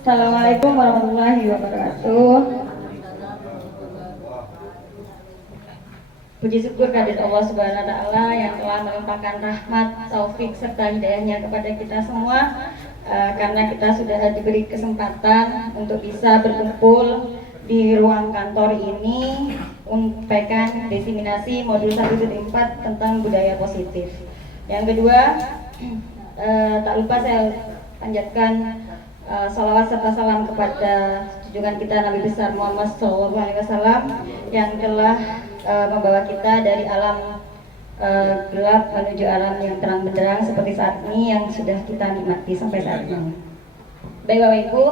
Assalamualaikum warahmatullahi wabarakatuh. Puji syukur kehadirat Allah Subhanahu wa taala yang telah melimpahkan rahmat, taufik serta hidayahnya kepada kita semua, karena kita sudah diberi kesempatan untuk bisa berkumpul di ruang kantor ini menyampaikan diseminasi modul 1.4 tentang budaya positif. Yang kedua, tak lupa saya panjatkan salawat serta salam kepada junjungan kita Nabi besar Muhammad SAW yang telah membawa kita dari alam gelap menuju alam yang terang benderang seperti saat ini yang sudah kita nikmati sampai saat ini. Baik Bapak Ibu,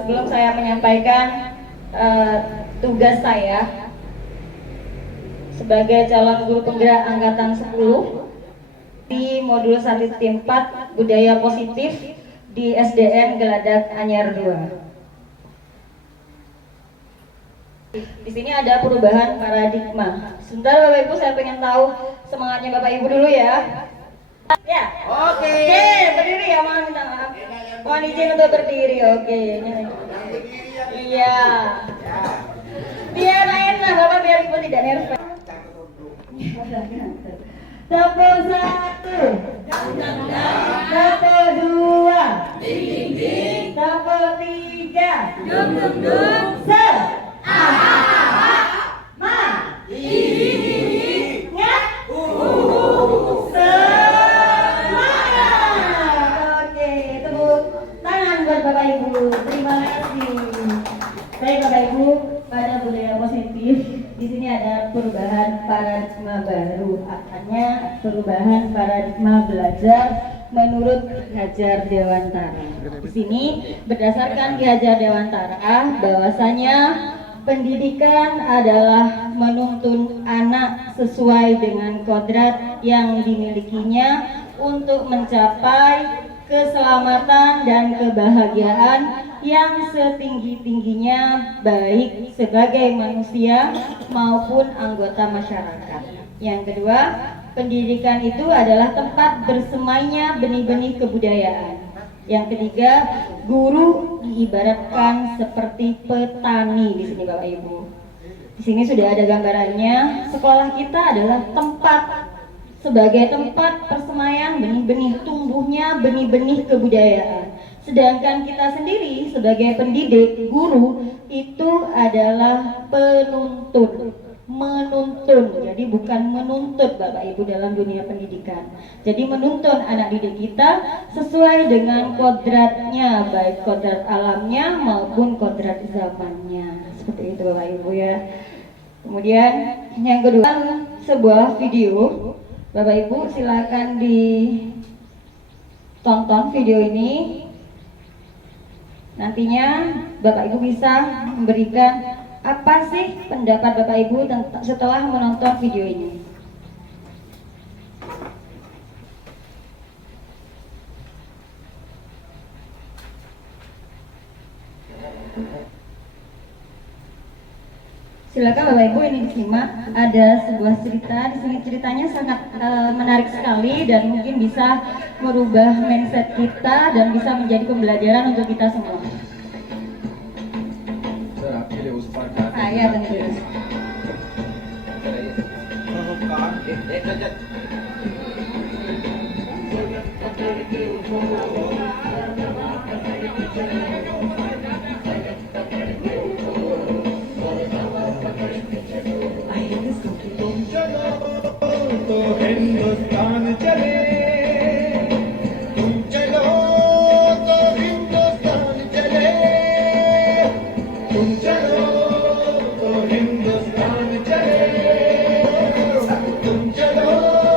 sebelum saya menyampaikan tugas saya sebagai calon guru penggerak angkatan 10 di modul 1.4 budaya positif di SDN Geladak Anyar 2. Di sini ada perubahan paradigma. Sebentar Bapak Ibu, saya pengen tahu semangatnya Bapak Ibu dulu ya. Ya. Oke, berdiri ya, mohon minta maaf. Mohon izin untuk berdiri. Oke. Iya. Biar enak Bapak, biar Ibu tidak nervous. Tapo 1, tapo 2, tapo 3, se, ma, nya, semangat. Oke, tepuk tangan buat Bapak Ibu. Terima kasih. Baik Bapak Ibu, pada budaya positif di sini ada perubahan paradigma baru, artinya perubahan paradigma belajar menurut Ki Hajar Dewantara. Di sini berdasarkan Ki Hajar Dewantara bahwasanya pendidikan adalah menuntun anak sesuai dengan kodrat yang dimilikinya untuk mencapai keselamatan dan kebahagiaan yang setinggi-tingginya baik sebagai manusia maupun anggota masyarakat. Yang kedua, pendidikan itu adalah tempat bersemainya benih-benih kebudayaan. Yang ketiga, guru diibaratkan seperti petani di sini Bapak Ibu. Di sini sudah ada gambarannya. Sekolah kita adalah tempat sebagai tempat persemaian benih-benih tumbuhnya benih-benih kebudayaan. Sedangkan kita sendiri sebagai pendidik, guru itu adalah penuntun, menuntun. Jadi bukan menuntut Bapak Ibu dalam dunia pendidikan. Jadi menuntun anak didik kita sesuai dengan kodratnya, baik kodrat alamnya maupun kodrat zamannya. Seperti itu Bapak Ibu ya. Kemudian yang kedua, sebuah video. Bapak Ibu silakan ditonton video ini. Nantinya Bapak Ibu bisa memberikan apa sih pendapat Bapak Ibu setelah menonton video ini. Silakan Bapak Ibu, ini disimak. Ada sebuah cerita di sini, ceritanya sangat menarik sekali dan mungkin bisa merubah mindset kita dan bisa menjadi pembelajaran untuk kita semua. Ya tentu. Hindustan चले तुम चलो तो हिंदुस्तान चले तुम चलो तो हिंदुस्तान चले तुम चलो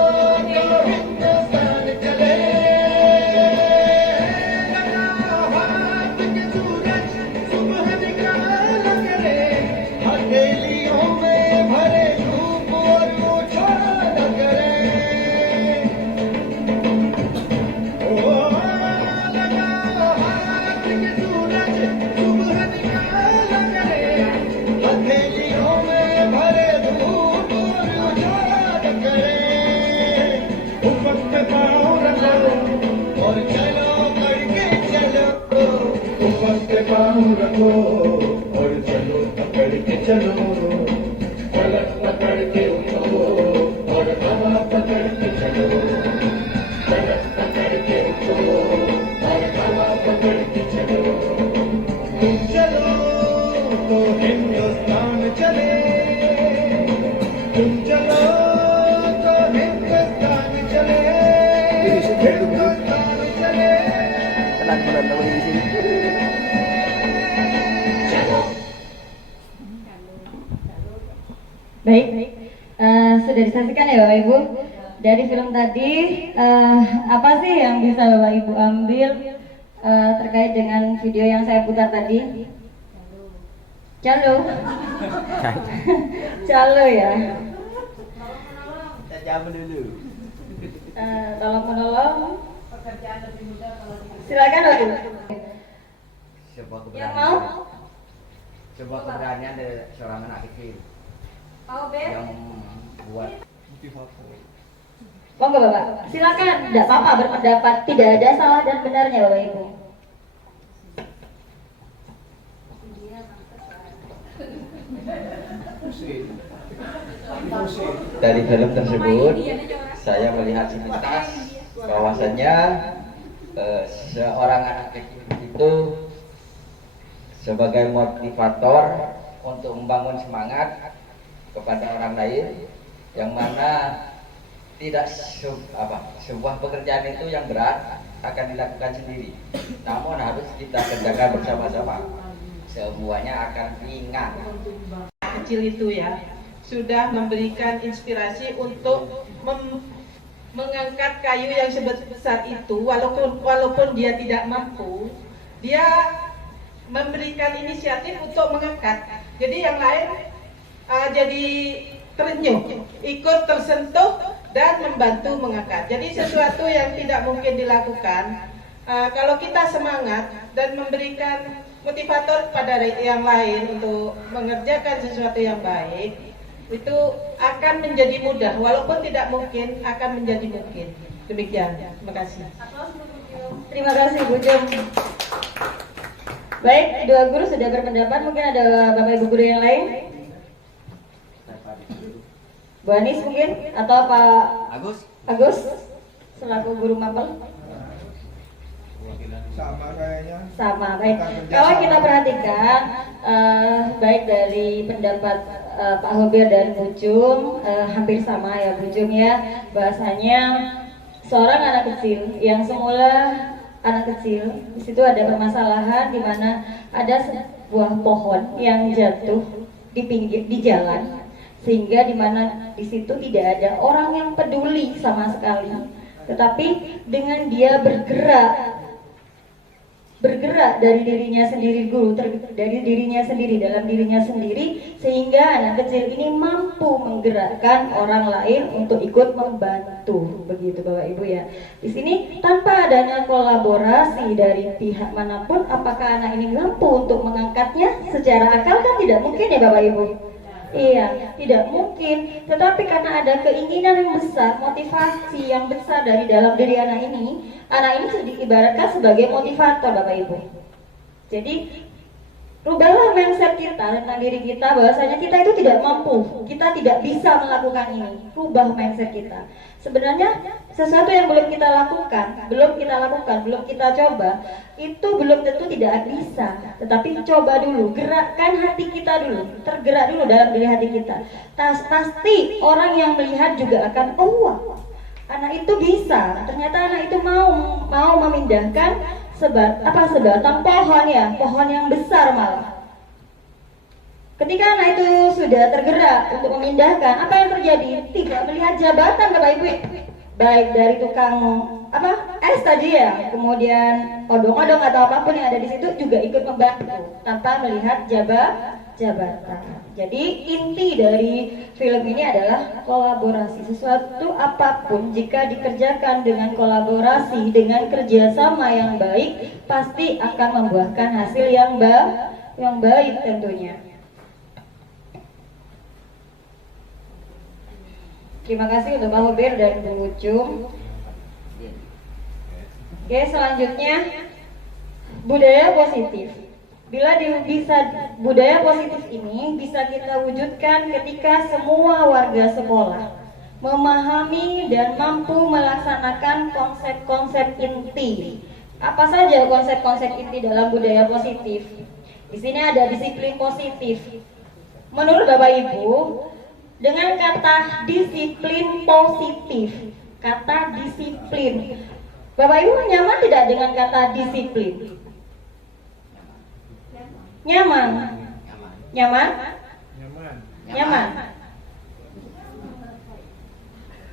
हिंदुस्तान चले Tenang bulan tahu di sini. Baik, sudah disaksikan ya Bapak Ibu dari film tadi. Apa sih yang bisa Bapak Ibu ambil terkait dengan video yang saya putar tadi? Calo, calo ya. Kita jam dulu. Tolong menolong. Silakan Bapak Ibu. Sebuah Yang mau? Sebuah keberanian dari seorang anak kecil Mau Ben? yang buat Monggo Bapak, silakan. Tidak apa-apa berpendapat, tidak ada salah dan benarnya Bapak Ibu. Dari film tersebut saya melihat sepintas bahwasannya seorang anak kecil itu sebagai motivator untuk membangun semangat kepada orang lain, yang mana tidak sebuah pekerjaan itu yang berat akan dilakukan sendiri, namun harus kita kerjakan bersama-sama, semuanya akan ringan. Kecil itu ya sudah memberikan inspirasi untuk mengangkat kayu yang sebesar itu, walaupun dia tidak mampu, dia memberikan inisiatif untuk mengangkat. Jadi yang lain jadi terenyuh, ikut tersentuh dan membantu mengangkat. Jadi sesuatu yang tidak mungkin dilakukan, kalau kita semangat dan memberikan motivator pada yang lain untuk mengerjakan sesuatu yang baik, itu akan menjadi mudah, walaupun tidak mungkin akan menjadi mungkin. Demikian, terima kasih. Terima kasih Bu Jum. Baik, dua guru sudah berpendapat, mungkin ada Bapak Ibu guru yang lain? Bu Anis mungkin? Atau Pak Agus selaku guru mapel? sama kayaknya. Sama, baik. Kalau kita perhatikan, baik dari pendapat Pak Hobir dan Bu Jum, hampir sama ya Bu Jum ya, bahasanya seorang anak kecil yang semula anak kecil, di situ ada permasalahan di mana ada sebuah pohon yang jatuh di jalan, sehingga di mana di situ tidak ada orang yang peduli sama sekali, tetapi dengan dia bergerak dari dirinya sendiri guru, dari dirinya sendiri, dalam dirinya sendiri, sehingga anak kecil ini mampu menggerakkan orang lain untuk ikut membantu, begitu Bapak Ibu ya. Di sini tanpa adanya kolaborasi dari pihak manapun, apakah anak ini mampu untuk mengangkatnya? Secara akal kan tidak mungkin ya Bapak Ibu. Iya, tidak mungkin. Tetapi karena ada keinginan yang besar, motivasi yang besar dari dalam diri anak ini diibaratkan sebagai motivator Bapak Ibu. Jadi rubahlah mindset kita tentang diri kita, bahwasanya kita itu tidak mampu, kita tidak bisa melakukan ini. Rubah mindset kita. Sebenarnya sesuatu yang belum kita lakukan, belum kita coba, itu belum tentu tidak bisa. Tetapi coba dulu, gerakkan hati kita dulu, tergerak dulu dalam diri hati kita. Pasti orang yang melihat juga akan, oh wah, anak itu bisa. Ternyata anak itu mau memindahkan sebatang pohon ya, pohon yang besar malah. Ketika anak itu sudah tergerak untuk memindahkan, apa yang terjadi? Tidak melihat jabatan Bapak Ibu, baik dari tukang es tadi ya, kemudian odong-odong atau apapun yang ada di situ juga ikut membantu tanpa melihat jabatan. Jadi inti dari film ini adalah kolaborasi. Sesuatu apapun jika dikerjakan dengan kolaborasi, dengan kerjasama yang baik, pasti akan membuahkan hasil yang baik tentunya. Terima kasih untuk Pak Hobir dan Bu Ucum. Oke, selanjutnya budaya positif. Budaya positif ini bisa kita wujudkan ketika semua warga sekolah memahami dan mampu melaksanakan konsep-konsep inti. Apa saja konsep-konsep inti dalam budaya positif? Di sini ada disiplin positif. Menurut Bapak Ibu, dengan kata disiplin positif, kata disiplin Bapak Ibu nyaman tidak dengan kata disiplin? Nyaman. Nyaman? Nyaman. Nyaman.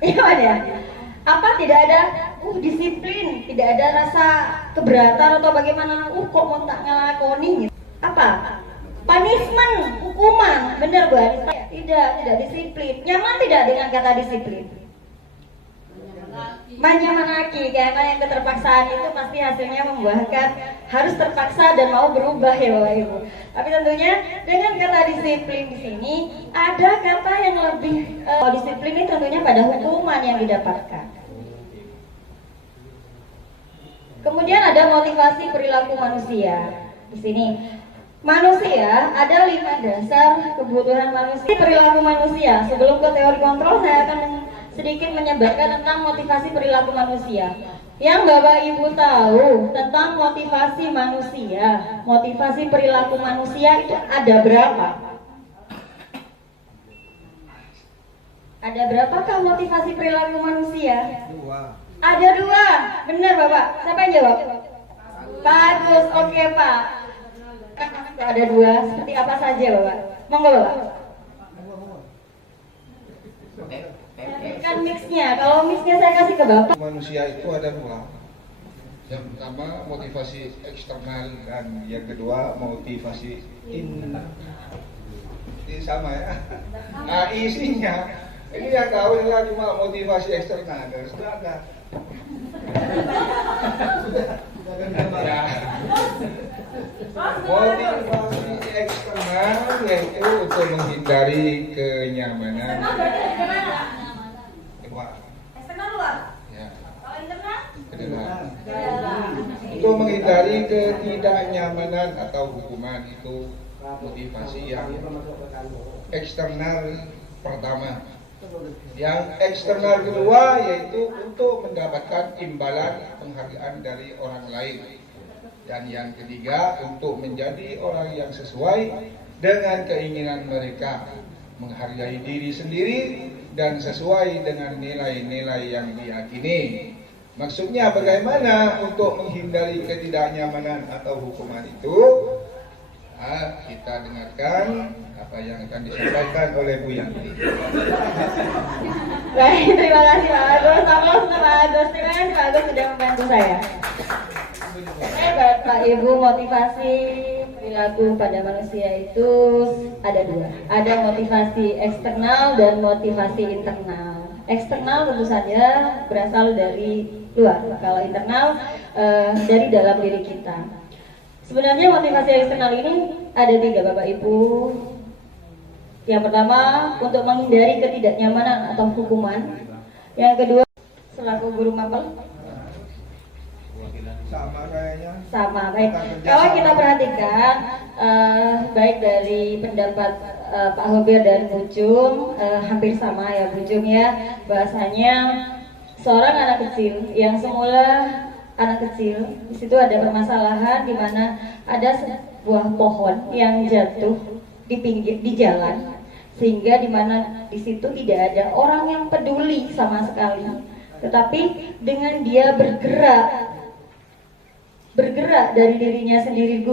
Nyaman ya? Apa tidak ada disiplin, tidak ada rasa keberatan atau bagaimana? Kok mau tak ngelakoni gitu. Apa? Punishment, hukuman. Benar Bu Anissa? Tidak disiplin. Nyaman tidak dengan kata disiplin? Menyamanaki, karena yang keterpaksaan itu pasti hasilnya membuahkan harus terpaksa dan mau berubah ya Bapak Ibu. Tapi tentunya dengan kata disiplin di sini ada kata yang lebih disiplin ini tentunya pada hukuman yang didapatkan. Kemudian ada motivasi perilaku manusia. Di sini manusia ada 5 dasar kebutuhan manusia. Perilaku manusia. Sebelum ke teori kontrol saya akan sedikit menyebarkan tentang motivasi perilaku manusia. Yang Bapak Ibu tahu tentang motivasi manusia, motivasi perilaku manusia itu ada berapa? Ada berapakah motivasi perilaku manusia? 2. Ada 2, benar Bapak. Siapa yang jawab? Bagus, oke Pak. Ada 2, seperti apa saja Bapak? Monggo Bapak. Kan mixnya, kalau mixnya saya kasih ke Bapak. Manusia itu ada 2. Yang pertama motivasi eksternal dan yang kedua motivasi internal. Ini sama ya. Isinya ini yang tahu ya cuma motivasi eksternal. Sudah ada. Ya. Motivasi eksternal yaitu untuk menghindari kenyamanan. Eksternal luar. Ya. Kalau internal? Kedua. Untuk menghindari ketidaknyamanan atau hukuman itu motivasi yang eksternal pertama. Yang eksternal kedua yaitu untuk mendapatkan imbalan penghargaan dari orang lain. Dan yang ketiga untuk menjadi orang yang sesuai dengan keinginan mereka, menghargai diri sendiri dan sesuai dengan nilai-nilai yang diyakini. Maksudnya bagaimana untuk menghindari ketidaknyamanan atau hukuman itu? Kita dengarkan apa yang akan disampaikan oleh Bu Yanti. Baik, terima kasih Pak Agus. Aplaus untuk Pak Agus. Terima kasih Pak Agus sudah membantu saya. Bapak Ibu, motivasi perilaku pada manusia itu ada 2. Ada motivasi eksternal dan motivasi internal. Eksternal tentu saja berasal dari luar. Kalau internal dari dalam diri kita. Sebenarnya motivasi eksternal ini ada 3 Bapak Ibu. Yang pertama untuk menghindari ketidaknyamanan atau hukuman. Yang kedua selaku guru mapel. Sama kayaknya. Sama, baik. Kalau kita perhatikan baik dari pendapat Pak Hobir dan Bu Jum, hampir sama ya Bu Jum ya, bahasanya seorang anak kecil yang semula anak kecil, di situ ada permasalahan di mana ada sebuah pohon yang jatuh di pinggir di jalan, sehingga di mana di situ tidak ada orang yang peduli sama sekali, tetapi dengan dia bergerak dari dirinya sendiri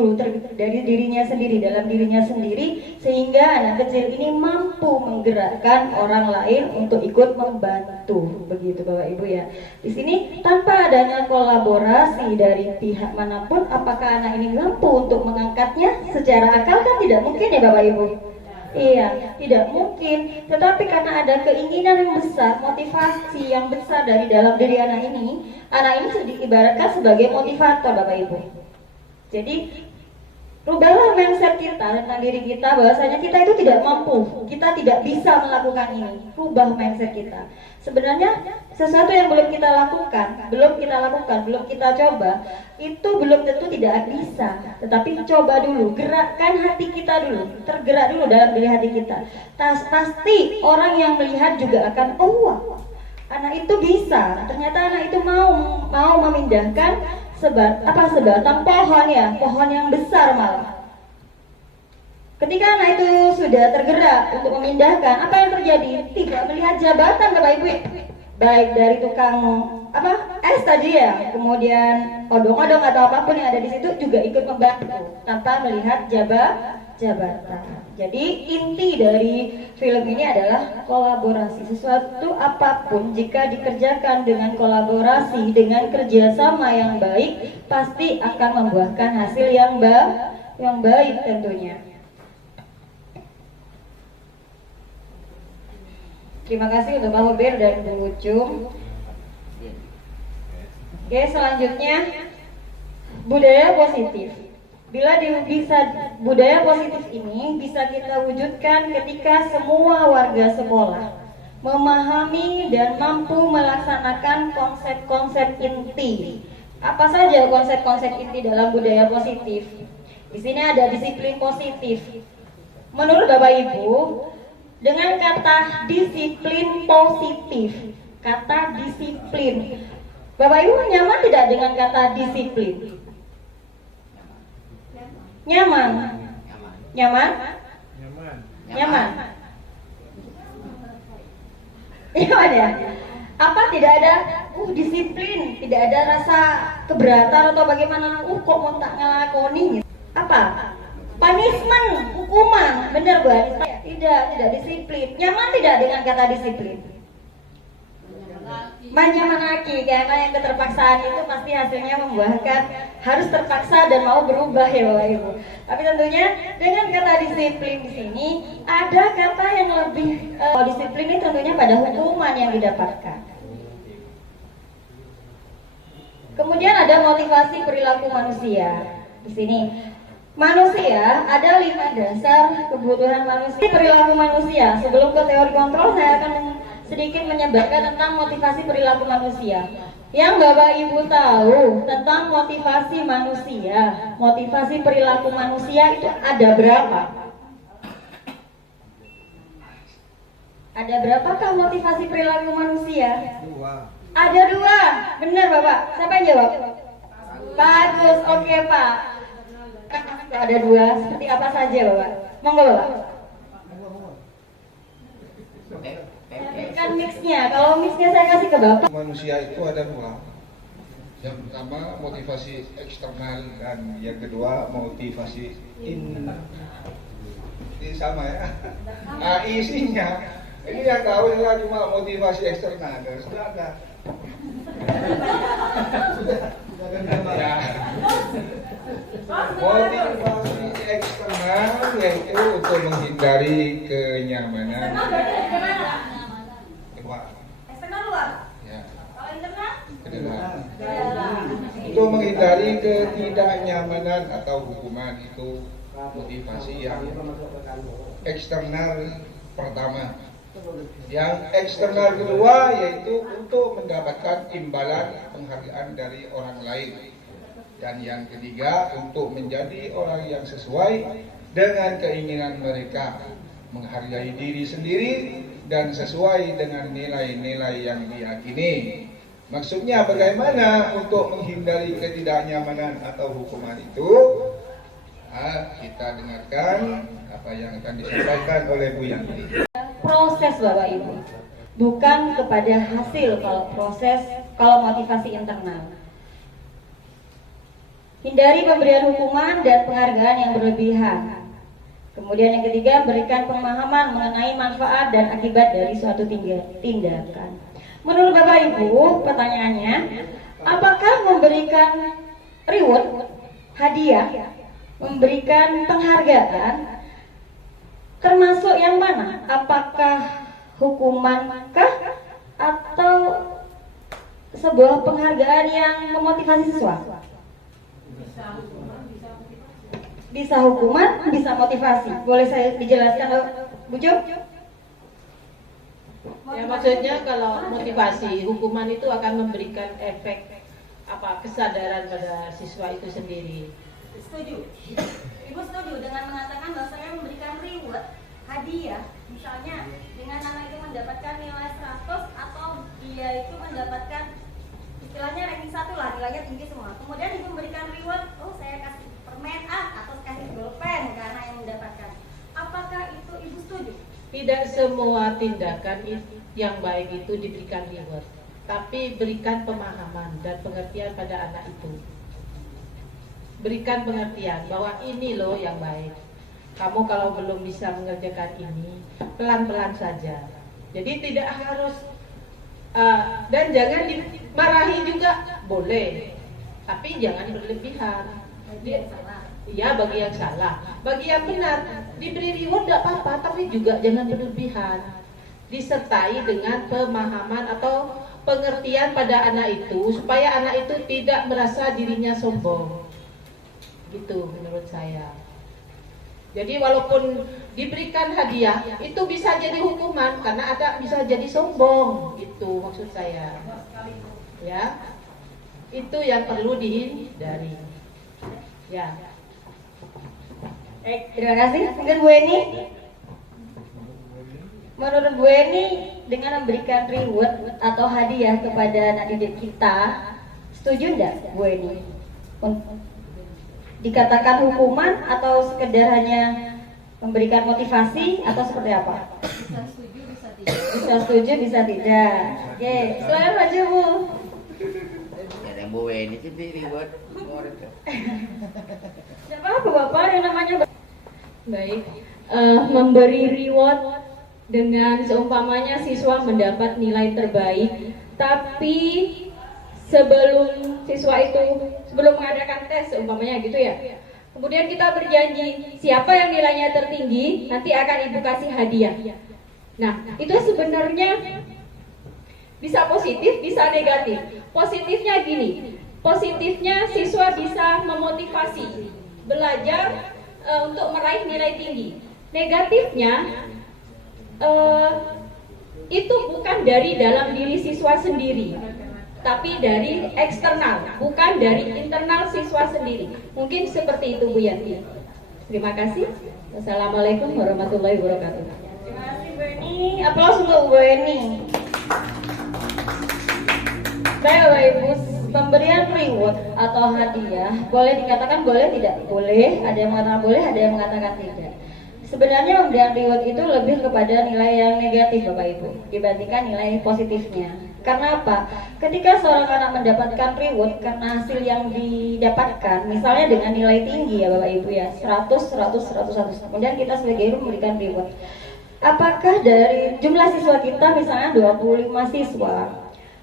dari dirinya sendiri dalam dirinya sendiri, sehingga anak kecil ini mampu menggerakkan orang lain untuk ikut membantu, begitu Bapak Ibu ya. Di sini tanpa adanya kolaborasi dari pihak manapun, apakah anak ini mampu untuk mengangkatnya secara akal? Kan tidak mungkin ya Bapak Ibu. Iya, tidak mungkin. Tetapi karena ada keinginan yang besar, motivasi yang besar dari dalam diri anak ini diibaratkan sebagai motivator Bapak Ibu. Jadi rubahlah mindset kita tentang diri kita, bahwasanya kita itu tidak mampu, kita tidak bisa melakukan ini. Rubah mindset kita. Sebenarnya sesuatu yang belum kita lakukan, belum kita coba, itu belum tentu tidak bisa. Tetapi coba dulu, gerakkan hati kita dulu, tergerak dulu dalam diri hati kita. Pasti orang yang melihat juga akan, oh wah, anak itu bisa. Ternyata anak itu mau memindahkan sebatang pohon ya, pohon yang besar malah. Ketika anak itu sudah tergerak untuk memindahkan, apa yang terjadi? Tidak melihat jabatan Bapak Ibu. baik dari tukang es tadi ya, kemudian odong-odong atau apapun yang ada di situ juga ikut membantu tanpa melihat jabatan. Jadi inti dari film ini adalah kolaborasi. Sesuatu apapun jika dikerjakan dengan kolaborasi, dengan kerjasama yang baik, pasti akan membuahkan hasil yang baik tentunya. Terima kasih untuk Pak Hubir dan Bu Ucung. Oke, selanjutnya budaya positif. Budaya positif ini bisa kita wujudkan ketika semua warga sekolah memahami dan mampu melaksanakan konsep-konsep inti. Apa saja konsep-konsep inti dalam budaya positif? Di sini ada disiplin positif. Menurut Bapak Ibu, dengan kata disiplin positif, kata disiplin, Bapak Ibu nyaman tidak dengan kata disiplin? Nyaman? Nyaman? Nyaman ya? Apa tidak ada disiplin, tidak ada rasa keberatan atau bagaimana? Kok mau tak ngelakoni? Apa? Punishment, hukuman, benar Bu? Tidak disiplin. Nyaman tidak dengan kata disiplin? Menyemanaki, karena yang keterpaksaan itu pasti hasilnya membuahkan harus terpaksa dan mau berubah ya Bapak Ibu. Tapi tentunya dengan kata disiplin di sini ada kata yang lebih disiplin ini tentunya pada hukuman yang didapatkan. Kemudian ada motivasi perilaku manusia. Di sini manusia ada 5 dasar kebutuhan manusia. Perilaku manusia. Sebelum ke teori kontrol, saya akan sedikit menyebarkan tentang motivasi perilaku manusia. Yang Bapak Ibu tahu tentang motivasi manusia, motivasi perilaku manusia itu ada berapa? Ada berapakah motivasi perilaku manusia? 2. Ada 2, benar Bapak. Siapa yang jawab? Pak Agus, oke Pak. Ada 2, seperti apa saja Bapak? Monggo Bapak. Kan mixnya, kalau mixnya saya kasih ke Bapak. Manusia itu ada 2. Yang pertama motivasi eksternal dan yang kedua motivasi ini sama ya. Isinya ini yang tahu adalah cuma motivasi eksternal dan sudah ada. Ya. Motivasi eksternal yaitu untuk menghindari kenyamanan. Eksternal luar. Ya. Kalau internal? Kedengaran. Untuk menghindari ketidaknyamanan atau hukuman itu motivasi yang eksternal pertama. Yang eksternal kedua yaitu untuk mendapatkan imbalan penghargaan dari orang lain. Dan yang ketiga untuk menjadi orang yang sesuai dengan keinginan mereka, menghargai diri sendiri dan sesuai dengan nilai-nilai yang diyakini. Maksudnya bagaimana untuk menghindari ketidaknyamanan atau hukuman itu? Kita dengarkan apa yang akan disampaikan oleh Bu Yanti. Proses Bapak Ibu, bukan kepada hasil kalau motivasi internal. Hindari pemberian hukuman dan penghargaan yang berlebihan. Kemudian yang ketiga, berikan pemahaman mengenai manfaat dan akibat dari suatu tindakan. Menurut Bapak Ibu, pertanyaannya, apakah memberikan reward, hadiah, memberikan penghargaan, termasuk yang mana? Apakah hukumankah atau sebuah penghargaan yang memotivasi siswa? Bisa hukuman, bisa motivasi. Boleh saya dijelaskan, Bu Jo? Ya, maksudnya kalau motivasi, hukuman itu akan memberikan efek kesadaran pada siswa itu sendiri. Setuju. Ibu setuju dengan mengatakan bahwa saya memberikan reward, hadiah, misalnya dengan anak itu mendapatkan nilai 100 atau dia itu mendapatkan istilahnya ranking 1 lah, nilainya tinggi semua. Kemudian ibu memberikan reward, saya kasih permen atau kasih bolpen karena yang mendapatkan. Apakah itu ibu setuju? Tidak semua tindakan yang baik itu diberikan reward, tapi berikan pemahaman dan pengertian pada anak itu. Berikan pengertian bahwa ini loh yang baik. Kamu kalau belum bisa mengerjakan ini, pelan-pelan saja. Jadi tidak harus dan jangan dimarahi juga, boleh, tapi jangan berlebihan. Ya, bagi yang salah, bagi yang benar diberi reward tidak apa-apa, tapi juga jangan berlebihan. Disertai dengan pemahaman atau pengertian pada anak itu, supaya anak itu tidak merasa dirinya sombong. Gitu menurut saya. Jadi walaupun diberikan hadiah, itu bisa jadi hukuman karena ada bisa jadi sombong. Itu maksud saya. Ya. Itu yang perlu dihindari. Ya. Terima kasih. Mungkin Bu Eni. Menurut Bu Eni, dengan memberikan reward atau hadiah kepada anak didik kita, setuju enggak Bu Eni? Dikatakan hukuman atau sekedar hanya memberikan motivasi atau seperti apa? Bisa setuju, bisa tidak. Bisa setuju, bisa tidak. Oke, silakan maju Bu. Ya yang Bu ini sih reward murid. Siapa apa Bapak yang namanya? Baik, memberi reward dengan seumpamanya siswa mendapat nilai terbaik, tapi sebelum mengadakan tes seumpamanya gitu ya, kemudian kita berjanji siapa yang nilainya tertinggi nanti akan ibu kasih hadiah. Nah, itu sebenarnya bisa positif, bisa negatif. Positifnya gini, positifnya siswa bisa memotivasi belajar untuk meraih nilai tinggi. Negatifnya itu bukan dari dalam diri siswa sendiri, tapi dari eksternal, bukan dari internal siswa sendiri. Mungkin seperti itu Bu Yanti. Terima kasih. Wassalamualaikum warahmatullahi wabarakatuh. Terima kasih Bu Eni. Aplaus untuk Bu Eni. Baik Bapak Ibu, pemberian reward atau hadiah boleh dikatakan boleh, tidak boleh. Ada yang mengatakan boleh, ada yang mengatakan tidak. Sebenarnya pemberian reward itu lebih kepada nilai yang negatif Bapak Ibu dibandingkan nilai positifnya. Karena apa? Ketika seorang anak mendapatkan reward karena hasil yang didapatkan, misalnya dengan nilai tinggi ya Bapak Ibu ya, 100, 100, 100, 100. Kemudian kita sebagai guru memberikan reward. Apakah dari jumlah siswa kita misalnya 25 siswa,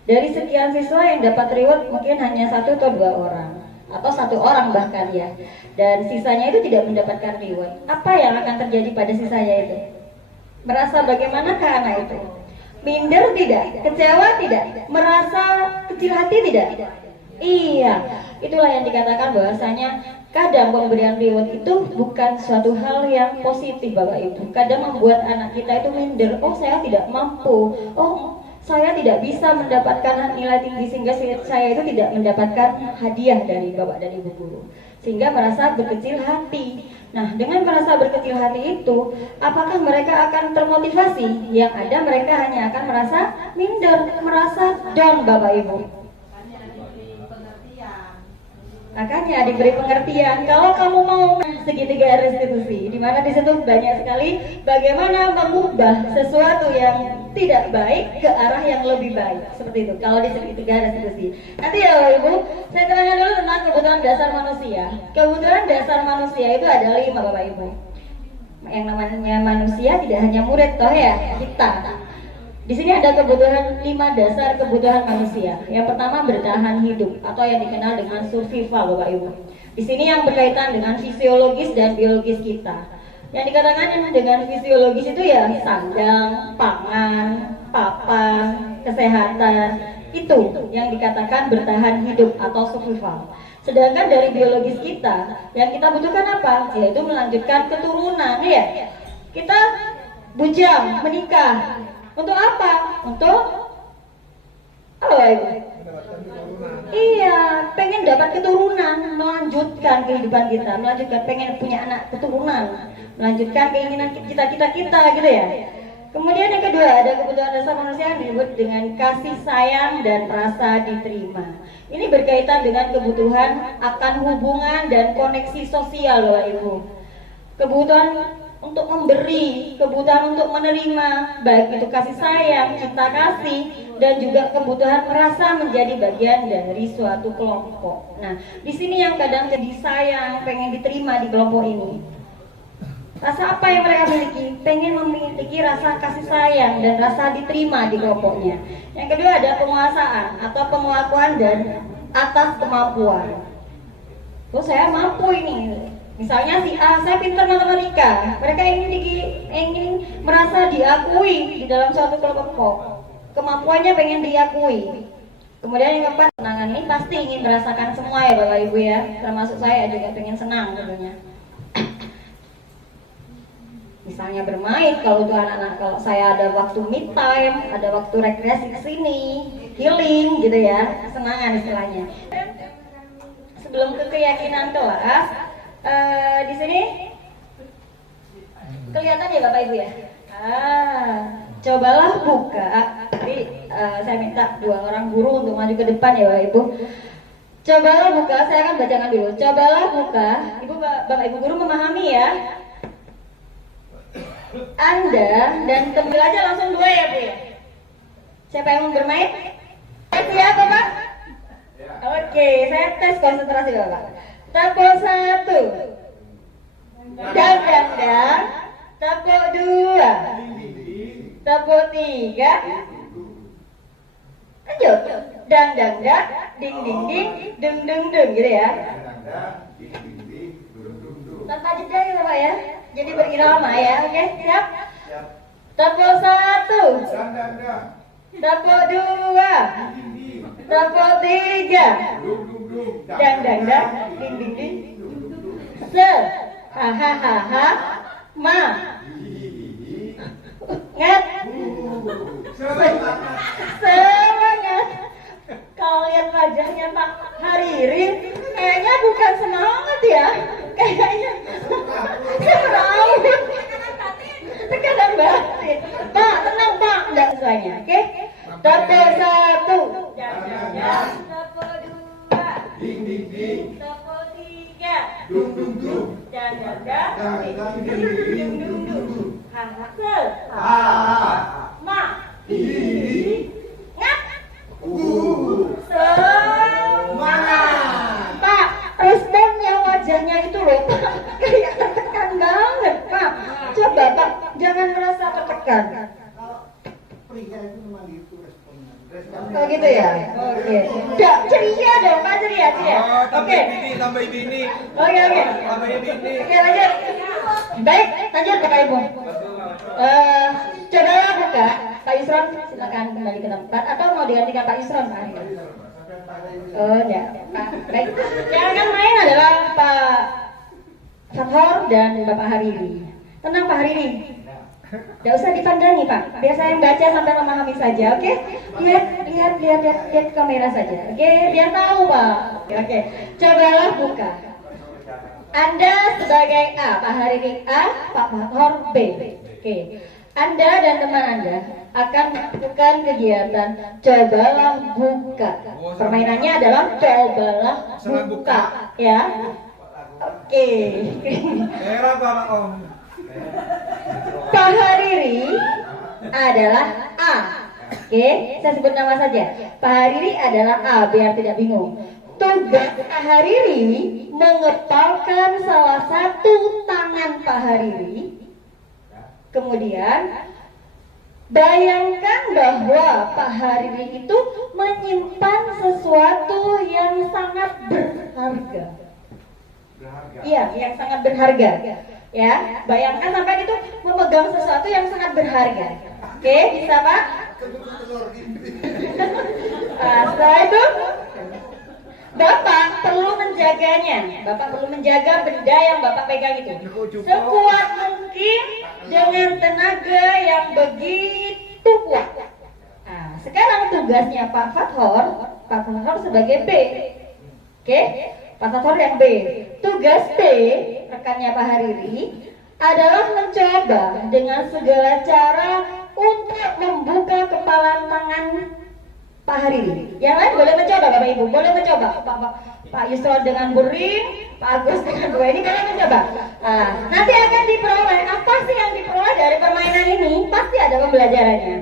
dari sekian siswa yang dapat reward mungkin hanya 1 atau 2 orang, atau 1 orang bahkan ya, dan sisanya itu tidak mendapatkan reward. Apa yang akan terjadi pada sisanya itu? Merasa bagaimanakah anak itu? Minder tidak? Kecewa tidak? Merasa kecil hati tidak? Iya, itulah yang dikatakan bahwasanya kadang pemberian reward itu bukan suatu hal yang positif Bapak Ibu. Kadang membuat anak kita itu minder, oh saya tidak mampu, oh saya tidak bisa mendapatkan nilai tinggi sehingga saya itu tidak mendapatkan hadiah dari Bapak dan Ibu guru, sehingga merasa berkecil hati. Nah, dengan merasa berkecil hati itu, apakah mereka akan termotivasi? Yang ada mereka hanya akan merasa minder, merasa down Bapak Ibu. Makanya diberi pengertian. Kalau kamu mau segitiga restitusi, di mana di situ banyak sekali bagaimana mengubah sesuatu yang tidak baik ke arah yang lebih baik. Seperti itu. Kalau di segitiga restitusi. Nanti ya Bapak Ibu, saya terangkan dulu tentang kebutuhan dasar manusia. Kebutuhan dasar manusia itu ada 5 Bapak Ibu. Yang namanya manusia tidak hanya murid toh ya, kita. Di sini ada kebutuhan 5 dasar kebutuhan manusia. Yang pertama bertahan hidup atau yang dikenal dengan survival Bapak Ibu. Di sini yang berkaitan dengan fisiologis dan biologis kita. Yang dikatakan dengan fisiologis itu ya sandang, pangan, papan, kesehatan. Itu yang dikatakan bertahan hidup atau survival. Sedangkan dari biologis kita, yang kita butuhkan apa? Yaitu melanjutkan keturunan ya. Kita bujang, menikah. Untuk apa? Untuk apa Ibu? Iya, pengen dapat keturunan, melanjutkan kehidupan kita, melanjutkan, pengen punya anak keturunan, melanjutkan keinginan kita gitu ya. Kemudian yang kedua ada kebutuhan dasar manusia yang disebut dengan kasih sayang dan rasa diterima. Ini berkaitan dengan kebutuhan akan hubungan dan koneksi sosial Bapak Ibu. Kebutuhan untuk memberi, kebutuhan untuk menerima, baik itu kasih sayang, cinta kasih, dan juga kebutuhan merasa menjadi bagian dari suatu kelompok. Nah, di sini yang kadang jadi sayang, pengen diterima di kelompok ini. Rasa apa yang mereka miliki? Pengen memiliki rasa kasih sayang dan rasa diterima di kelompoknya. Yang kedua ada penguasaan atau pengakuan dan atas kemampuan. Oh, saya mampu ini. Misalnya si A, saya pintar matematika. Mereka ingin merasa diakui di dalam suatu kelompok. Kemampuannya pengen diakui. Kemudian yang keempat, senangan ini pasti ingin merasakan semua ya Bapak Ibu ya. Termasuk saya juga pengen senang tentunya. Misalnya bermain, kalau untuk anak-anak, kalau saya ada waktu me time, ada waktu rekreasi ke sini, healing gitu ya, kesenangan istilahnya. Sebelum ke keyakinan kelas, di sini kelihatan ya Bapak Ibu ya. Cobalah buka. Jadi saya minta 2 orang guru untuk maju ke depan ya Bapak Ibu. Cobalah buka, saya akan bacakan dulu. Cobalah buka. Bapak Ibu guru memahami ya. Anda dan tampil aja langsung 2 ya Bu ya. Siapa yang mau bermain? Siapa Pak? Oke, saya tes konsentrasi Bapak. Tapo 1, dang. Tapo 2, tapo 3, lanjut. Dang, ding, dung gitu ya. Tanpa jeda ya Bapak ya. Jadi berirama ya, oke? Siap? Tapo 1, tapo 2, tapo 3, dang, ding, se, ha, ma, ngat, semangat. Kalau lihat wajahnya Pak Hariri, kayaknya bukan semangat ya, kayaknya semangat. Tekanan batin. Pak, tenang Pak, enggak sesuainya, oke? Tapo 1, tapo 2, tapo 3, dang, dung, hansel, ma, ngat, semangat. Pak, responnya wajahnya itu loh Pak, kayak tertekan banget Pak. Coba Pak, jangan merasa tertekan. Pria itu memang gitu responnya. Oh gitu ya? Oke. Ceria dong Pak, ceria. Oke. Tambah ini. Oke. Tambah ini. Oke, lanjut. Baik, lanjut Bapak Ibu. Cobalah buka. Pak Yusron, silakan kembali ke tempat. Atau mau digantikan Pak Yusron Pak? Oh, enggak. Pak, baik. Yang akan main adalah Pak Fathor dan Bapak Hariri. Tenang Pak Hariri. Tidak usah dipandangi Pak. Biar saya yang baca sampai memahami saja, oke? Lihat kamera saja, oke? Biar tahu Pak. Oke. Cobalah buka. Anda sebagai A, Pak Hariri A, Pak Fathor B. Oke. Anda dan teman Anda akan melakukan kegiatan cobalah buka. Permainannya adalah cobalah buka, ya. Oke. Pak Hariri adalah A. Oke, saya sebut nama saja. Pak Hariri adalah A biar tidak bingung. Tugas Pak Hariri mengepalkan salah satu tangan Pak Hariri. Kemudian bayangkan bahwa Pak Hariri itu menyimpan sesuatu yang sangat berharga. Iya, yang sangat berharga. Ya, bayangkan sampai itu memegang sesuatu yang sangat berharga. Oke, bisa Pak? Setelah itu Bapak perlu menjaganya. Bapak perlu menjaga benda yang Bapak pegang itu sekuat mungkin dengan tenaga yang begitu kuat. Nah, sekarang tugasnya Pak Fathor sebagai B. Oke, Pak Fathor yang B. Tugas B, rekannya Pak Hariri, adalah mencoba dengan segala cara untuk membuka kepalan tangan Pak Hariri. Yang lain boleh mencoba Bapak Ibu, boleh mencoba. Pak Yusro dengan Bu Rin, Pak Agus dengan Bu Eni, kalian mencoba. Nanti akan diperoleh, apa sih yang diperoleh dari permainan ini? Pasti ada pembelajarannya.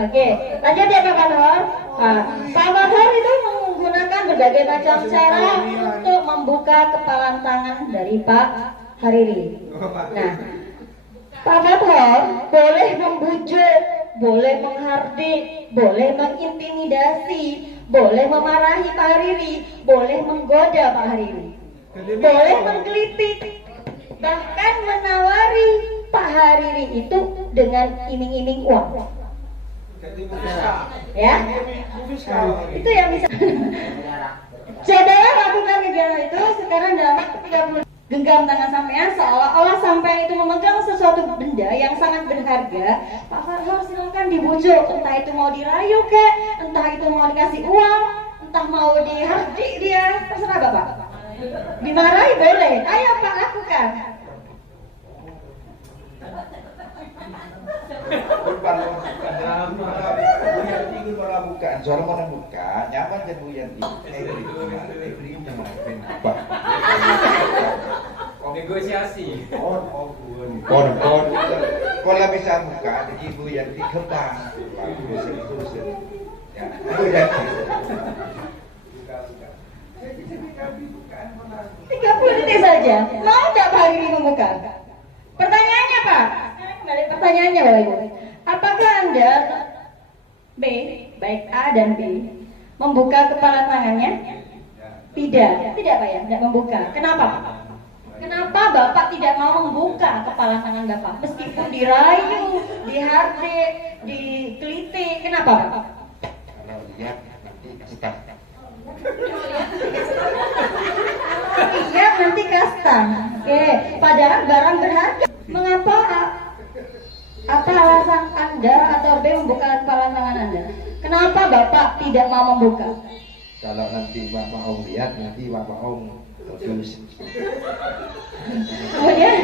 Oke, lanjut ya Pak Fathor. Pak Fathor itu menggunakan berbagai macam cara untuk membuka kepalan tangan dari Pak Hariri. Nah, Pak Fathor boleh membujuk, boleh menghardik, boleh mengintimidasi, boleh memarahi Pak Hariri, boleh menggoda Pak Hariri, boleh menggelitik, bahkan menawari Pak Hariri itu dengan iming-iming uang. Ya, itu yang bisa. Saudara lakukan kegiatan itu sekarang dalam waktu 30. Genggam tangan sampean seolah-olah sampean itu memegang sesuatu benda yang sangat berharga. Pak Fathor silakan dibujuk, entah itu mau dirayu kek, entah itu mau dikasih uang, entah mau dihardik dia, terserah Bapak. Dimarahi boleh, ayo Pak lakukan. Bukan soal mana buka, nyaman kan Bu Yanti. Negosiasi. Kalau bisa buka, jadi Bu Yanti kembang. Terus. Ya, Bu Yanti. 30 detik saja. Mau nggak Pak Hariri membuka? Pertanyaannya Pak. Sekarang kembali pertanyaannya Bapak Ibu. Apakah Anda B, baik A dan B, membuka kepala tangannya? Tidak Pak ya, tidak membuka. Kenapa Pak? Kenapa Bapak tidak mau membuka kepala tangan Bapak? Meskipun dirayu, dihardik, digelitik, kenapa Pak? Kalau lihat nanti kita. Iya nanti kasta. Oke, padahal barang berharga. Mengapa apa alasan Anda atau B membuka kepala tangan Anda? Kenapa Bapak tidak mau membuka? Kalau nanti Bapak Om lihat, nanti Bapak Om terus. Kemudian,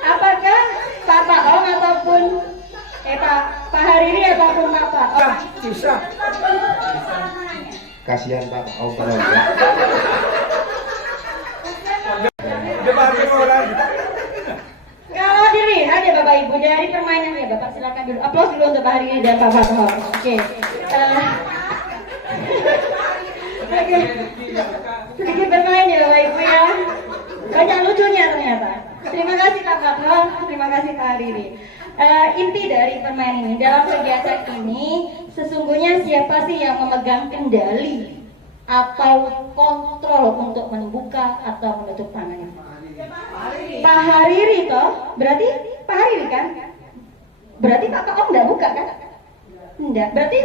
apakah Pak Om ataupun Pak Hariri ataupun Bapak Om? Susah. Kasihan Bapak Om kalau lihat. Kalau dilihat ya Bapak Ibu dari permainannya, Bapak silakan dulu. Aplaus dulu untuk Pak Hariri dan Pak Fathor. Oke. Oke. Sedikit bermain ya Bapak Ibu ya. Banyak lucunya ternyata. Terima kasih Pak Fathor, terima kasih Pak Hariri. Inti dari permainan ini, dalam kegiatan ini sesungguhnya siapa sih yang memegang kendali atau kontrol untuk membuka atau menutup tangannya? Pak Hariri toh, berarti Pak Hariri kan? Berarti Pak Om nggak buka kan? Enggak, berarti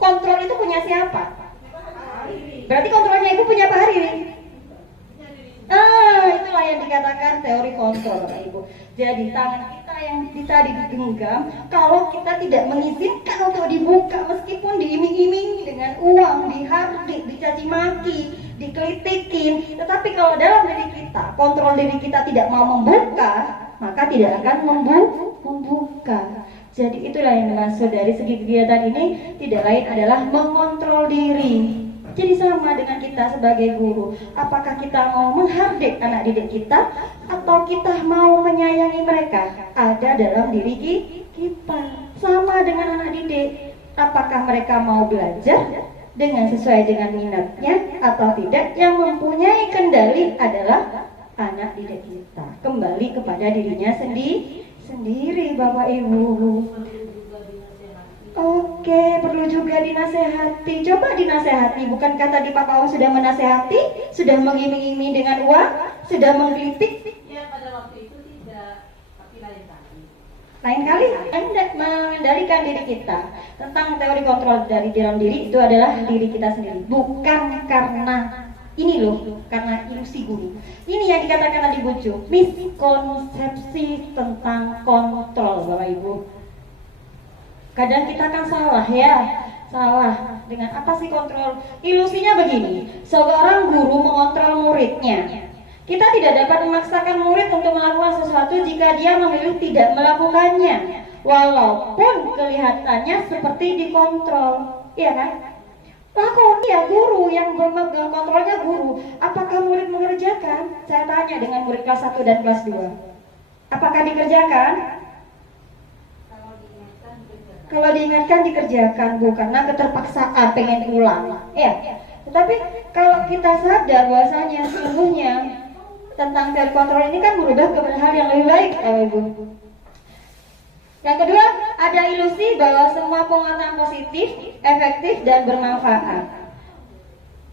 kontrol itu punya siapa? Berarti kontrolnya itu punya Pak Hariri. Itulah yang dikatakan teori kontrol Bapak Ibu. Jadi tangan kita yang bisa digenggam, kalau kita tidak mengizinkan untuk dibuka meskipun diiming-iming dengan uang, dihardik, dicaci maki, dikritikin, tetapi kalau dalam diri kita, kontrol diri kita tidak mau membuka, maka tidak akan membuka. Jadi itulah yang dimaksud dari segi kegiatan ini, tidak lain adalah mengontrol diri. Jadi sama dengan kita sebagai guru, apakah kita mau menghardik anak didik kita atau kita mau menyayangi mereka? Ada dalam diri kita. Sama dengan anak didik, apakah mereka mau belajar dengan sesuai dengan minatnya atau tidak? Yang mempunyai kendali adalah anak didik kita. Kembali kepada dirinya sendiri Bapak Ibu. Oke, perlu juga dinasehati. Coba dinasehati. Bukankah tadi Papa Om sudah menasehati, sudah mengiming-iming dengan uang, sudah menggelitik? Ya pada waktu itu tidak, tapi lain kali. Lain kali mengendalikan diri kita. Tentang teori kontrol dari dalam diri itu adalah diri kita sendiri. Bukan karena ini loh, karena ilusi guru. Ini yang dikatakan tadi Bucu, miskonsepsi tentang kontrol Bapak Ibu. Kadang kita kan salah dengan apa sih kontrol? Ilusinya begini, seorang guru mengontrol muridnya. Kita tidak dapat memaksakan murid untuk melakukan sesuatu jika dia memilih tidak melakukannya, walaupun kelihatannya seperti dikontrol. Iya kan? Lakon ya guru yang memegang kontrolnya guru. Apakah murid mengerjakan? Saya tanya dengan murid kelas 1 dan kelas 2. Apakah dikerjakan? Kalau diingatkan dikerjakan, bukan karena keterpaksaan pengen pulang. Ya. Tetapi kalau kita sadar bahwasanya sesungguhnya tentang self control ini kan berubah kepada hal yang lebih baik, Ibu. Yang kedua, ada ilusi bahwa semua penguatan positif, efektif, dan bermanfaat.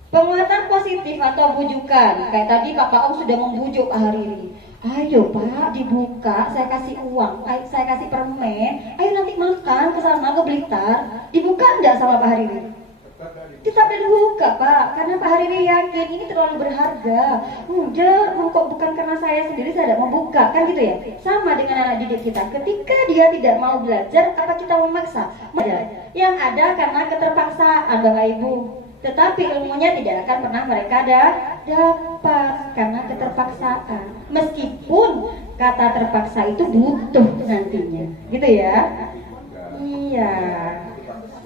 Penguatan positif atau bujukan, kayak tadi Pak Om sudah membujuk Pak Hariri. Ayo Pak, dibuka, saya kasih uang, saya kasih permen, ayo nanti makan ke sana ke Blitar. Dibuka enggak sama Pak Hariri? Tetap dibuka Pak, karena Pak Hariri yakin ini terlalu berharga. Udah, kok bukan karena saya sendiri saya tidak membuka, kan gitu ya. Sama dengan anak didik kita, ketika dia tidak mau belajar, apa kita memaksa? Yang ada karena keterpaksaan Bapak Ibu. Tetapi ilmunya tidak akan pernah mereka dapat karena keterpaksaan. Meskipun kata terpaksa itu butuh nantinya, gitu ya. Iya.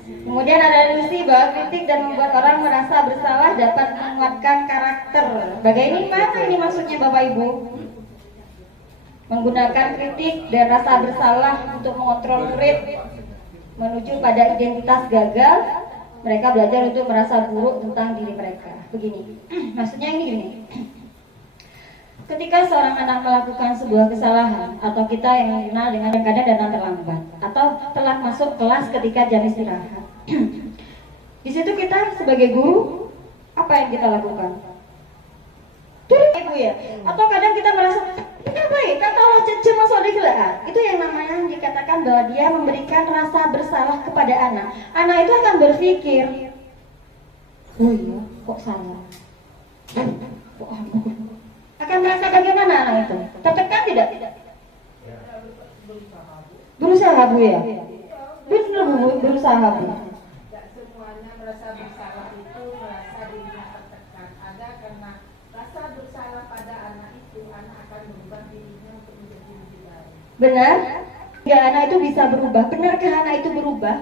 Kemudian ada ilusi bahwa kritik dan membuat orang merasa bersalah dapat menguatkan karakter. Bagaimana ini maksudnya Bapak Ibu? Menggunakan kritik dan rasa bersalah untuk mengontrol murid menuju pada identitas gagal. Mereka belajar untuk merasa buruk tentang diri mereka. Begini, maksudnya ini gini. Ketika seorang anak melakukan sebuah kesalahan atau kita yang dikenal dengan kadang datang terlambat atau telat masuk kelas ketika jam istirahat, di situ kita sebagai guru apa yang kita lakukan? Turun Ibu ya. Atau kadang kita merasa ini baik, kata Allah cece masuk di gelaan. Itu yang namanya dikatakan bahwa dia memberikan rasa bersalah kepada anak. Anak itu akan berpikir, oh iya, kok salah? Kok ampun? Akan merasa bagaimana anak itu? Tertekan tidak? Berusaha Bu ya? Benar Bu, berusaha Bu. Tidak semuanya merasa bersalah itu merasa dirinya tertekan. Ada karena rasa bersalah pada anak itu, anak akan merubah dirinya untuk menjadi lebih baik. Benar? Ya, anak itu bisa berubah. Benarkah anak itu berubah?